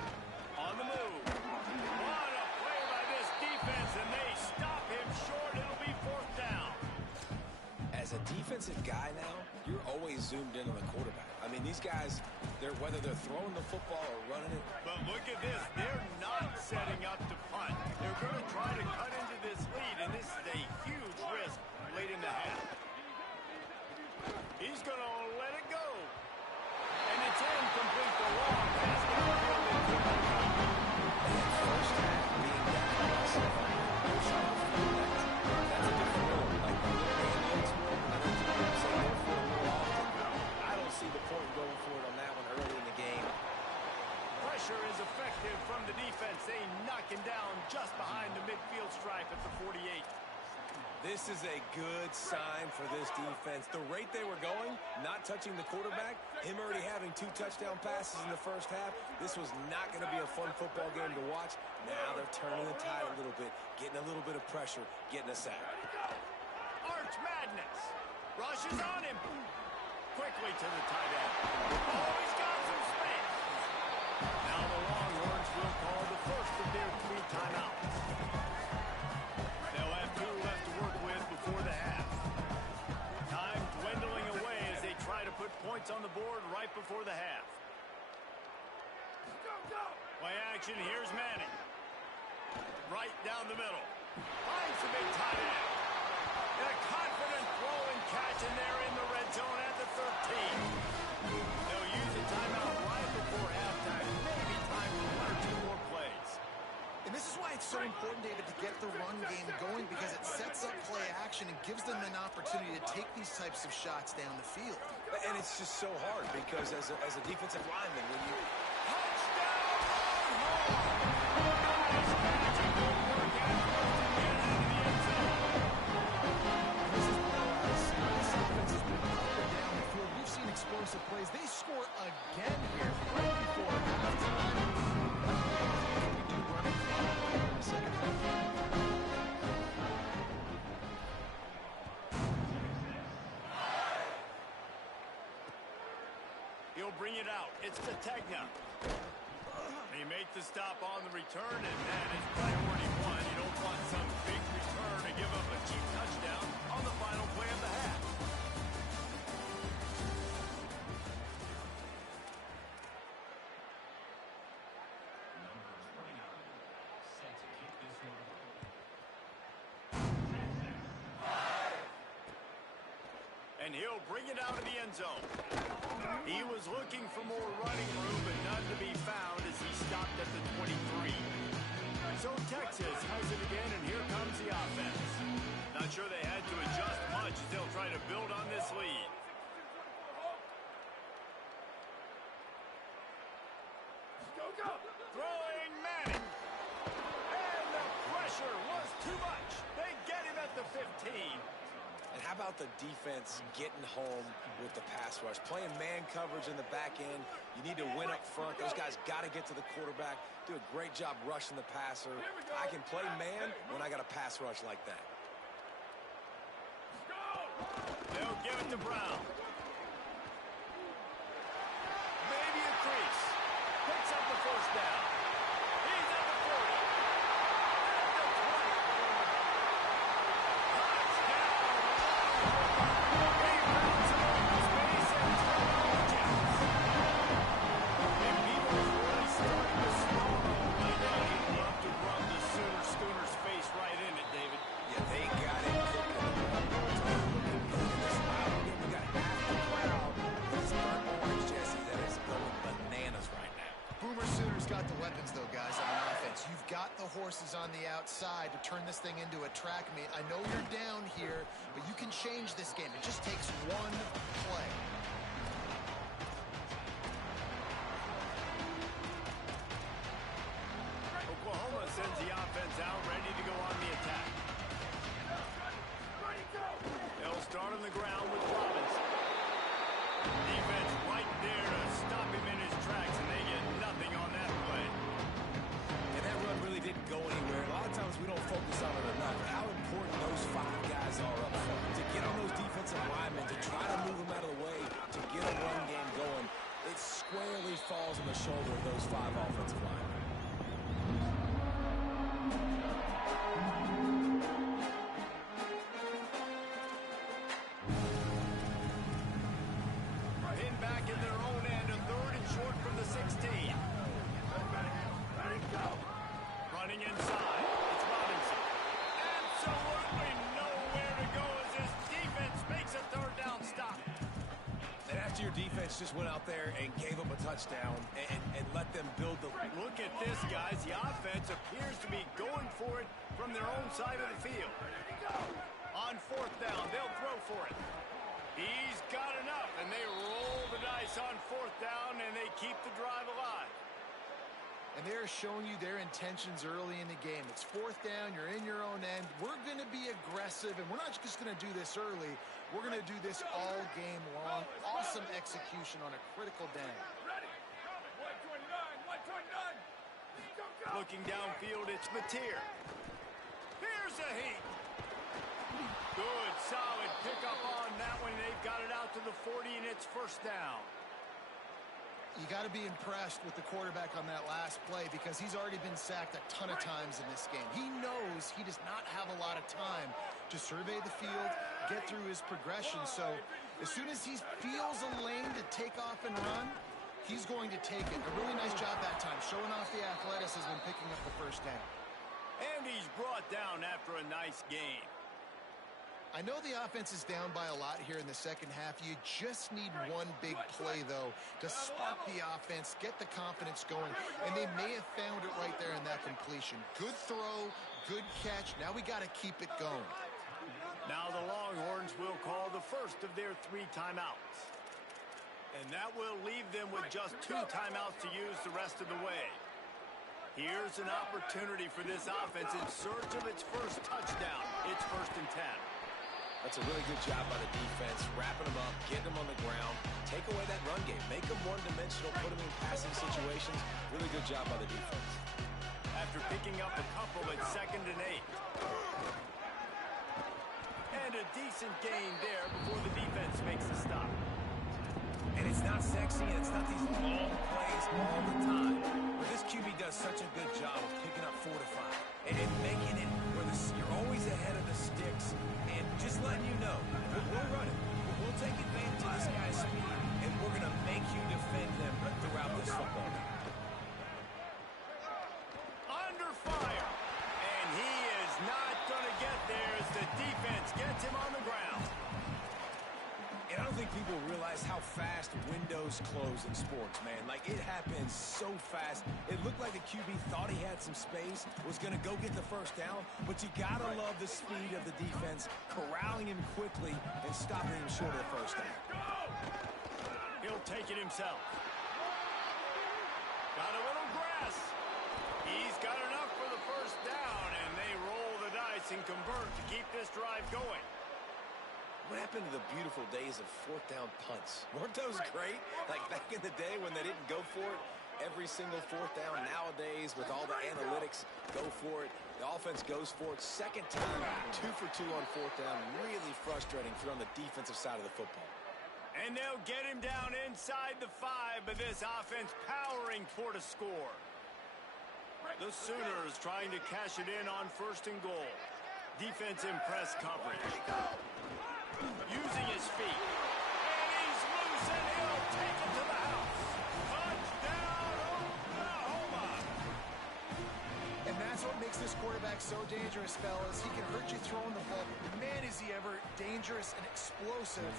On the move. What a play by this defense, and they stop him short. It'll be fourth down. As a defensive guy now, you're always zoomed in on the quarterback. I mean, these guys, whether they're throwing the football or running it. But look at this. They're not setting up to punt. They're going to try to cut into this lead, and this is a huge risk late in the half. 48. This is a good sign for this defense. The rate they were going, not touching the quarterback, him already having 2 touchdown passes in the first half, this was not going to be a fun football game to watch. Now they're turning the tide a little bit, getting a little bit of pressure, getting a sack. Arch Madness. Rushes on him. Quickly to the tight end. Oh, he's got some space. Now the Longhorns will call the first of their 3 timeouts. They'll have 2 left to work with before the half. Time dwindling away as they try to put points on the board right before the half. Play action, here's Manning. Right down the middle. Finds the big tight end. And a confident throw and catch, and they're in the red zone at the 13. They'll use a timeout right before halftime. Maybe time for 1 or 2 more plays. And this is why it's so important, David, to get the run game going, because it sets up play action and gives them an opportunity to take these types of shots down the field. And it's just so hard because as a defensive lineman, when you... Touchdown, Longhorns! Nice catch and good work afterwards to get it into the end zone. This is what I see. This offense has been up and down the field. We've seen explosive plays. They score again here right before halftime. He'll bring it out. It's Tategna. He makes the stop on the return, and that is priority 1. You don't want some big return to give up a cheap touchdown on the final play of the half. And he'll bring it out of the end zone. He was looking for more running room, but none to be found as he stopped at the 23. So Texas has it again, and here comes the offense. Not sure they had to adjust much as they'll try to build on this lead. Throwing Manning. And the pressure was too much. They get him at the 15. And how about the defense getting home with the pass rush? Playing man coverage in the back end. You need to win up front. Those guys got to get to the quarterback. Do a great job rushing the passer. I can play man when I got a pass rush like that. They'll give it to Brown. Maybe a crease. Picks up the first down. He's at the 40. At the 20. Touchdown. He rounds it over space and throws the Jets. And Beaver's really starting to snarl right now. He'd love to rub the Sooner Schooner's face right in it, David. Yeah, they got it cooking. We got half the crowd. This burnt orange, Jesse, that is going bananas right now. Boomer Sooners got the weapons, though, guys, on offense. You've got the horses on the outside to turn this thing into a track meet. I know you're down here, but you can change this game. It just takes one play. Oklahoma sends the offense out, ready to go on the attack. They'll start on the ground with Robinson. Defense right there to stop him in his tracks, and they get nothing on that play. And that run really didn't go anywhere. A lot of times we don't focus on it enough. How important those 5 guys are up front. To get on those defensive linemen, to try to move them out of the way, to get a run game going, it squarely falls on the shoulder of those 5 offensive linemen. Pinned back in their own end, a 3rd and short from the 16. Running inside, it's Robinson. Absolutely nowhere to go as this defense makes a 3rd down stop. And after your defense just went out there and gave up a touchdown and let them build the... Look at this, guys. The offense appears to be going for it from their own side of the field. On 4th down, they'll throw for it. He's got enough, and they roll the dice on 4th down, and they keep the drive alive. And they're showing you their intentions early in the game. It's fourth down. You're in your own end. We're going to be aggressive, and we're not just going to do this early. We're going to do this all game long. Awesome execution on a critical down. Ready. 129. 129. Go, go. Looking downfield, it's Mateer. Here's a heat. Good, solid pickup on that one. They've got it out to the 40, and it's first down. You got to be impressed with the quarterback on that last play because he's already been sacked a ton of times in this game. He knows he does not have a lot of time to survey the field, get through his progression. So as soon as he feels a lane to take off and run, he's going to take it. A really nice job that time, showing off the athleticism and picking up the first down. And he's brought down after a nice gain. I know the offense is down by a lot here in the second half. You just need one big play, though, to spark the offense, get the confidence going, and they may have found it right there in that completion. Good throw, good catch. Now we got to keep it going. Now the Longhorns will call the first of their 3 timeouts. And that will leave them with just 2 timeouts to use the rest of the way. Here's an opportunity for this offense in search of its first touchdown. It's 1st and 10. That's a really good job by the defense, wrapping them up, getting them on the ground, take away that run game, make them one-dimensional, put them in passing situations. Really good job by the defense. After picking up a couple at 2nd and 8. And a decent gain there before the defense makes a stop. And it's not sexy, and it's not these long plays all the time. But this QB does such a good job of picking up 4 to 5 and making it where you're always ahead of the sticks and just letting you know, we'll run it. We'll take advantage of this guy's speed, and we're going to make you defend him throughout this football game. Under fire. And he is not going to get there as the defense gets him on the ground. And I don't think people realize how fast windows close in sports, man. Like, it happens so fast. It looked like the QB thought he had some space, was going to go get the first down, but you got to love the speed of the defense, corralling him quickly and stopping him short of the first down. He'll take it himself. Got a little grass. He's got enough for the first down, and they roll the dice and convert to keep this drive going. What happened to the beautiful days of 4th down punts? Weren't those great? Like back in the day when they didn't go for it every single 4th down. Nowadays, with all the analytics, go for it. The offense goes for it. Second time, 2 for 2 on 4th down. Really frustrating if you're on the defensive side of the football. And they'll get him down inside the 5, but this offense powering toward a score. The Sooners trying to cash it in on 1st and goal. Defense in press coverage. Using his feet. And he's loose, and he'll take it to the house. Touchdown, Oklahoma! And that's what makes this quarterback so dangerous, fellas. He can hurt you throwing the ball, but man, is he ever dangerous and explosive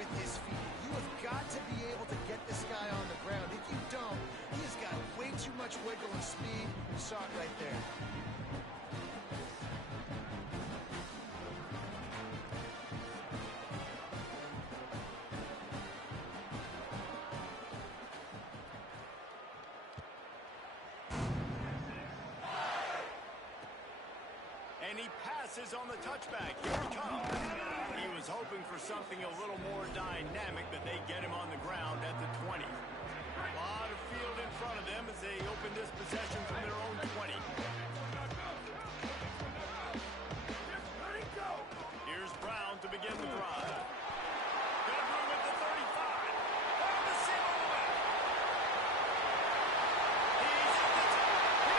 with his feet. You have got to be able to get this guy on the ground. If you don't, he's got way too much wiggle and speed. You saw it right there. And he passes on the touchback. Here it comes. He was hoping for something a little more dynamic, but they get him on the ground at the 20. A lot of field in front of them as they open this possession from their own 20. Here's Brown to begin the drive. Got room at the 35. On the seam on the left. He's at the top.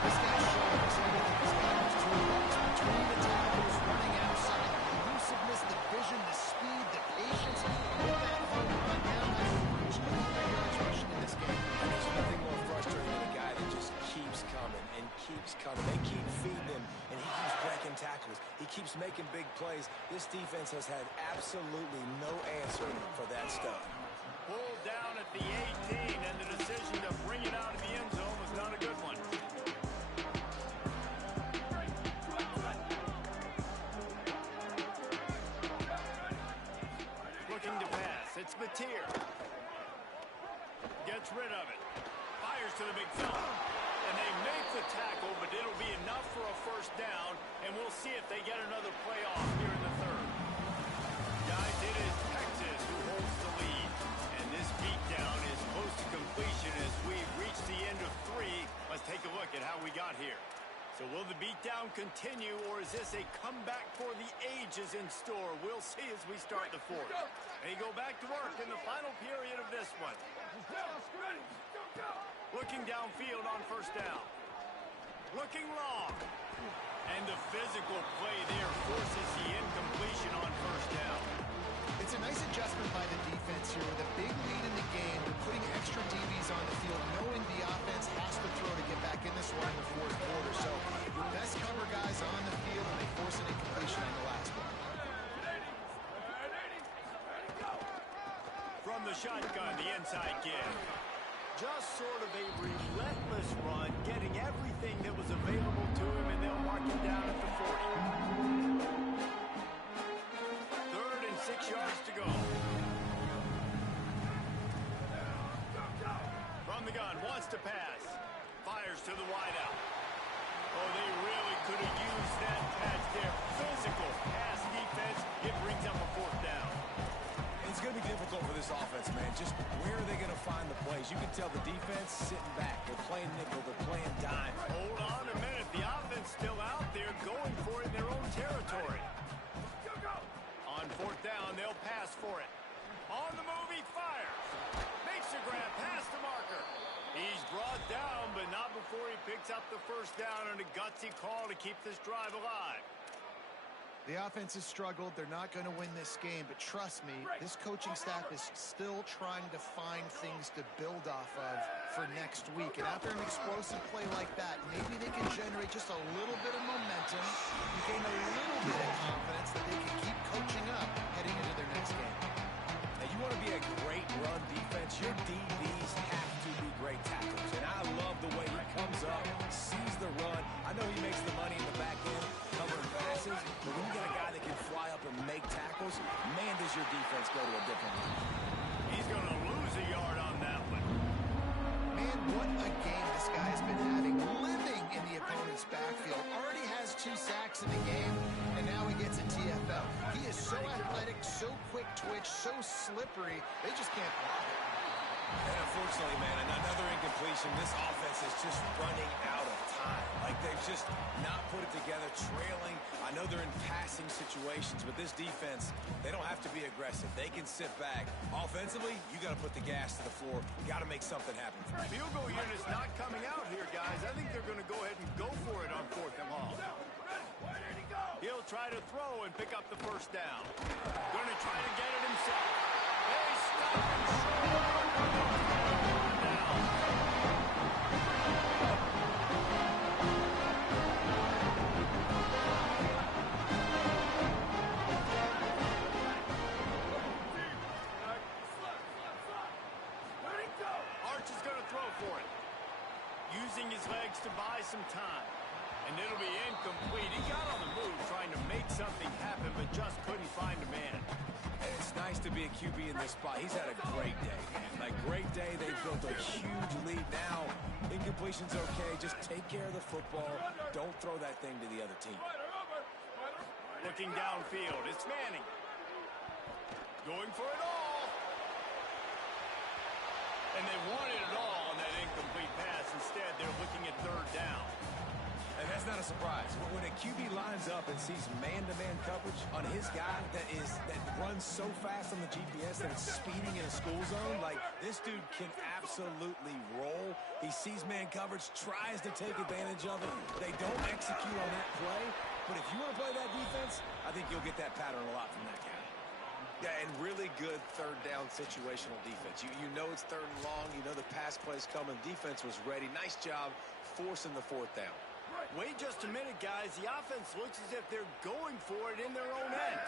This guy's showing us everything he's got in his toolbox. Between the tackles, running outside, the elusiveness, the vision, the speed, the patience, with that home run down by 200 yards rushing in this game. There's nothing more frustrating than a guy that just keeps coming and keeps coming. They keep feeding him, and he keeps breaking tackles. He keeps making big plays. This defense has had absolutely no answer for that stuff. Pulled down at the 18, and the decision to bring it out of the end zone was not a good one. Looking to pass. It's Mateer. to the big fella. And they make the tackle, but it'll be enough for a first down, and we'll see if they get another play off here in the third. Guys, it is Texas who holds the lead, and this beatdown is close to completion as we've reached the end of 3. Let's take a look at how we got here. So will the beatdown continue, or is this a comeback for the ages in store? We'll see as we start the fourth. They go back to work in the final period of this one. Looking downfield on first down. Looking long. And the physical play there forces the incompletion on first down. It's a nice adjustment by the defense here. With a big lead in the game, they're putting extra DBs on the field, knowing the offense has to throw to get back in this one in the fourth quarter. So your best cover guys on the field, and they force an incompletion on the last one. From the shotgun, the inside give. Just sort of a relentless run, getting everything that was available to him, and they'll mark him down at the 40. 3rd and 6 yards to go. From the gun, wants to pass. Fires to the wideout. Oh, they really could have used that patch there. Physical pass defense. It brings up a 4th down. It's going to be difficult for this offense, man. Just where are they going to find the plays? You can tell the defense sitting back. They're playing nickel. They're playing dime. Hold on a minute. The offense still out there going for it in their own territory. On 4th down, they'll pass for it. On the move, he fires. Makes a grab past the marker. He's brought down, but not before he picks up the first down on a gutsy call to keep this drive alive. The offense has struggled. They're not going to win this game, but trust me, this coaching staff is still trying to find things to build off of for next week. And after an explosive play like that, maybe they can generate just a little bit of momentum, gain a little bit of confidence that they can keep coaching up heading into their next game. Now, you want to be a great run defense, your DBs have to be great tackles. And I love the way he comes up, sees the run. I know he makes the money in the back end, covering passes, but when you get a guy that can fly up and make tackles, man, does your defense go to a different level. He's going to lose a yard on that one. Man, what a game this guy has been having, living in the opponent's backfield. Already has 2 sacks in the game, and now he gets a TFL. He is so athletic, so quick twitch, so slippery, they just can't block it. And unfortunately, man, another incompletion. This offense is just running out of time. Like, they've just not put it together, trailing. I know they're in passing situations, but this defense, they don't have to be aggressive. They can sit back. Offensively, you got to put the gas to the floor. Got to make something happen. Field goal unit's not coming out here, guys. I think they're going to go ahead and go for it on 4th and long. He'll try to throw and pick up the first down. Going to try to get it himself. They stop him short. Arch is going to throw for it. Using his legs to buy some time. And it'll be incomplete. He got on the move trying to make something happen, but just couldn't find a man. And it's nice to be a QB in this spot. He's had a great day, man. Like, great day. They've built a huge lead now. Incompletion's okay. Just take care of the football. Don't throw that thing to the other team. Looking downfield, it's Manning. Going for it all. And they wanted it all on that incomplete pass. Instead, they're looking at 3rd down. And that's not a surprise. When a QB lines up and sees man-to-man coverage on his guy that runs so fast on the GPS that it's speeding in a school zone, like, this dude can absolutely roll. He sees man coverage, tries to take advantage of it. They don't execute on that play. But if you want to play that defense, I think you'll get that pattern a lot from that guy. Yeah, and really good 3rd down situational defense. You know it's 3rd and long. You know the pass play's coming. Defense was ready. Nice job forcing the 4th down. Wait just a minute, guys. The offense looks as if they're going for it in their own end.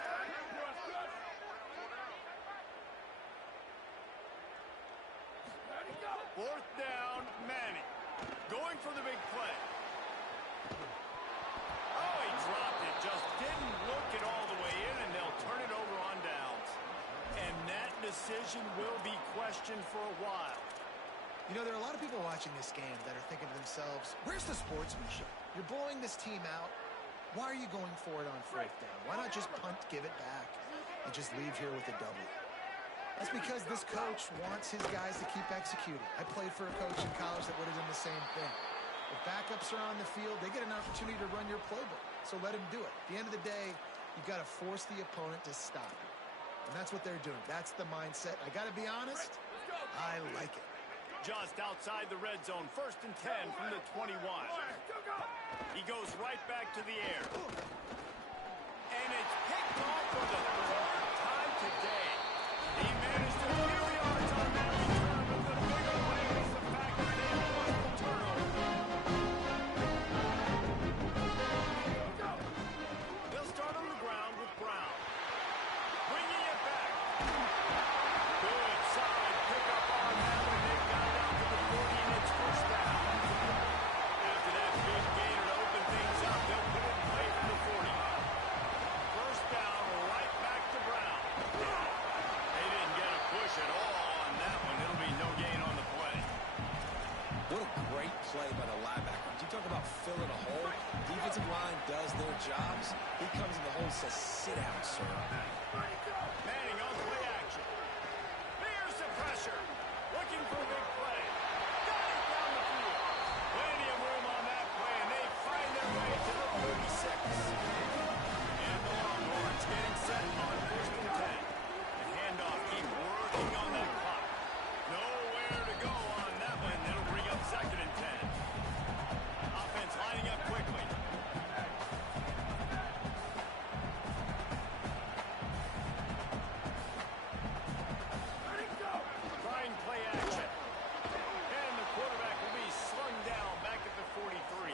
4th down, Manning. Going for the big play. Oh, he dropped it. Just didn't look it all the way in, and they'll turn it over on downs. And that decision will be questioned for a while. You know, there are a lot of people watching this game that are thinking to themselves, where's the sportsmanship? You're blowing this team out. Why are you going for it on fourth down? Why not just punt, give it back, and just leave here with a W? That's because this coach wants his guys to keep executing. I played for a coach in college that would have done the same thing. If backups are on the field, they get an opportunity to run your playbook, so let them do it. At the end of the day, you've got to force the opponent to stop you. And that's what they're doing. That's the mindset. I got to be honest, I like it. Just outside the red zone, 1st and 10 from the 21. He goes right back to the air. And it's picked off for the 3rd time today. He managed a few yards on that return, but the bigger play was the fact that they lost the turnover. They'll start on the ground with Brown. Bringing it back. Good side pickup on that one. They've got down to the 40 and it's 1st down. After that big gain to open things up, they'll put it in play from the 40. 1st down, right back to Brown. They didn't get a push at all on that one. It'll be no gain on the play. What a great play by the linebacker. You talk about filling a hole. Defensive line does their jobs. He comes in the hole and says, sit down, sir. Manning on play action. Here's the pressure. Looking for a big play. Got it down the field. Plenty of room on that play, and they find their way to the 36. And the Longhorns getting set on 1st and 10. The handoff keep working on that clock. Nowhere to go on that one. It'll bring up 2nd and 10. Offense lining up quickly. Trying play action. And the quarterback will be slung down back at the 43.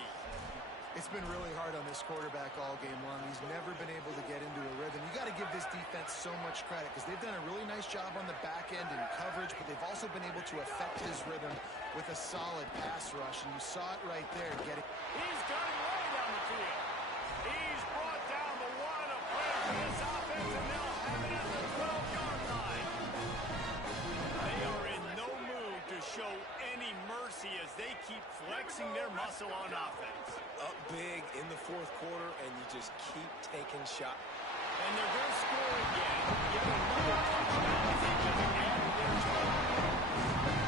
It's been really hard on this quarterback all game long. He's never been able to get into a rhythm. You got to give this defense so much credit because they've done a really nice job on the back end in coverage, but they've also been able to affect his rhythm with a solid pass rush, and you saw it right there. He's got it way down the field. He's brought down the one of play for this offense, and they'll have it at the 12-yard line. They are in no mood to show any mercy as they keep flexing their muscle on offense. Up big in the 4th quarter, and you just keep taking shots. And they're going to score again. Get another touchdown as they just added their total.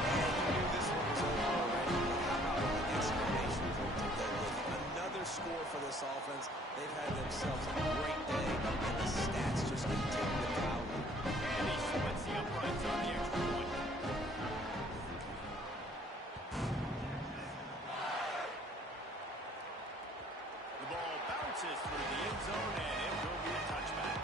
And you knew this one was over already. How about an exclamation point to go with it? Another score for this offense. They've had themselves a great day, and the stats just continue to pile up. And he splits the uprights on the extra point. The ball bounces through the end zone, and it will be a touchback.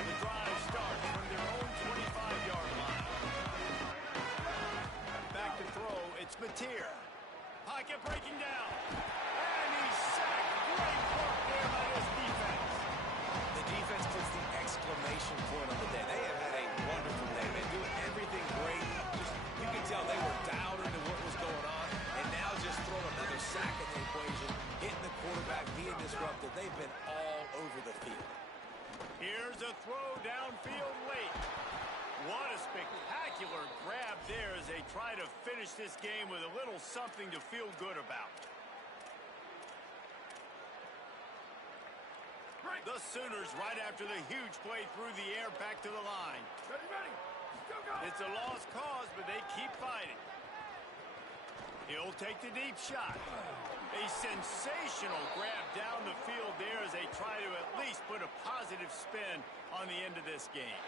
The drive starts from their own 25-yard line. Back to throw, it's Mateer. Pocket breaking down. And he's sacked. Great work there by this defense. The defense puts the exclamation point on the day. They have had a wonderful day. They've been doing everything great. You can tell they were dialed into what was going on, and now just throw another sack in the equation, hitting the quarterback, being disruptive. They've been all over the field. Here's a throw downfield late. What a spectacular grab there as they try to finish this game with a little something to feel good about. The Sooners right after the huge play through the air back to the line. Ready. Go. It's a lost cause, but they keep fighting. He'll take the deep shot. A sensational grab down the field there as they try to at least put a positive spin on the end of this game.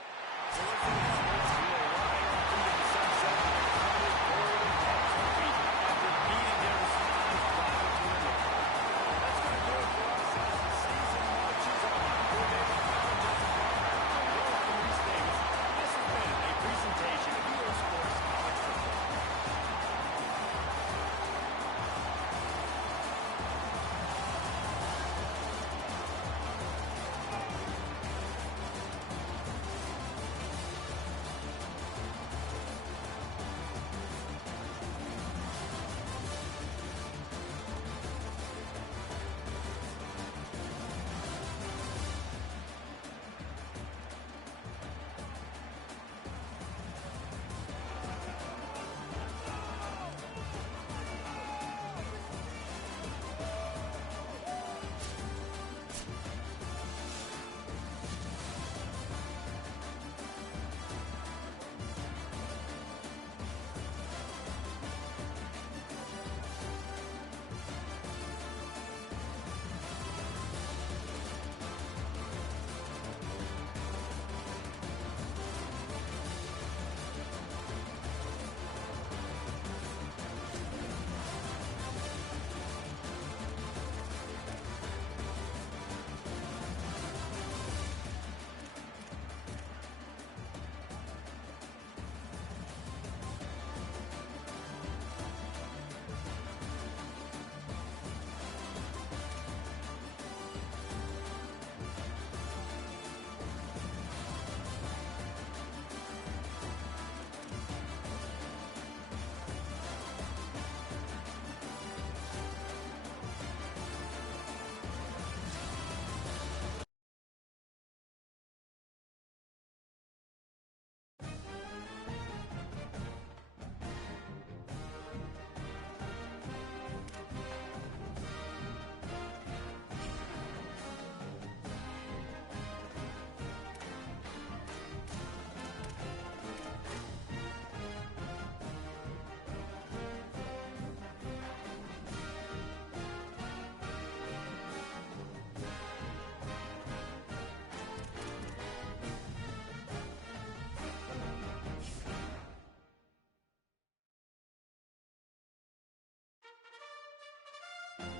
So let's see this we'll ride off into the sunset.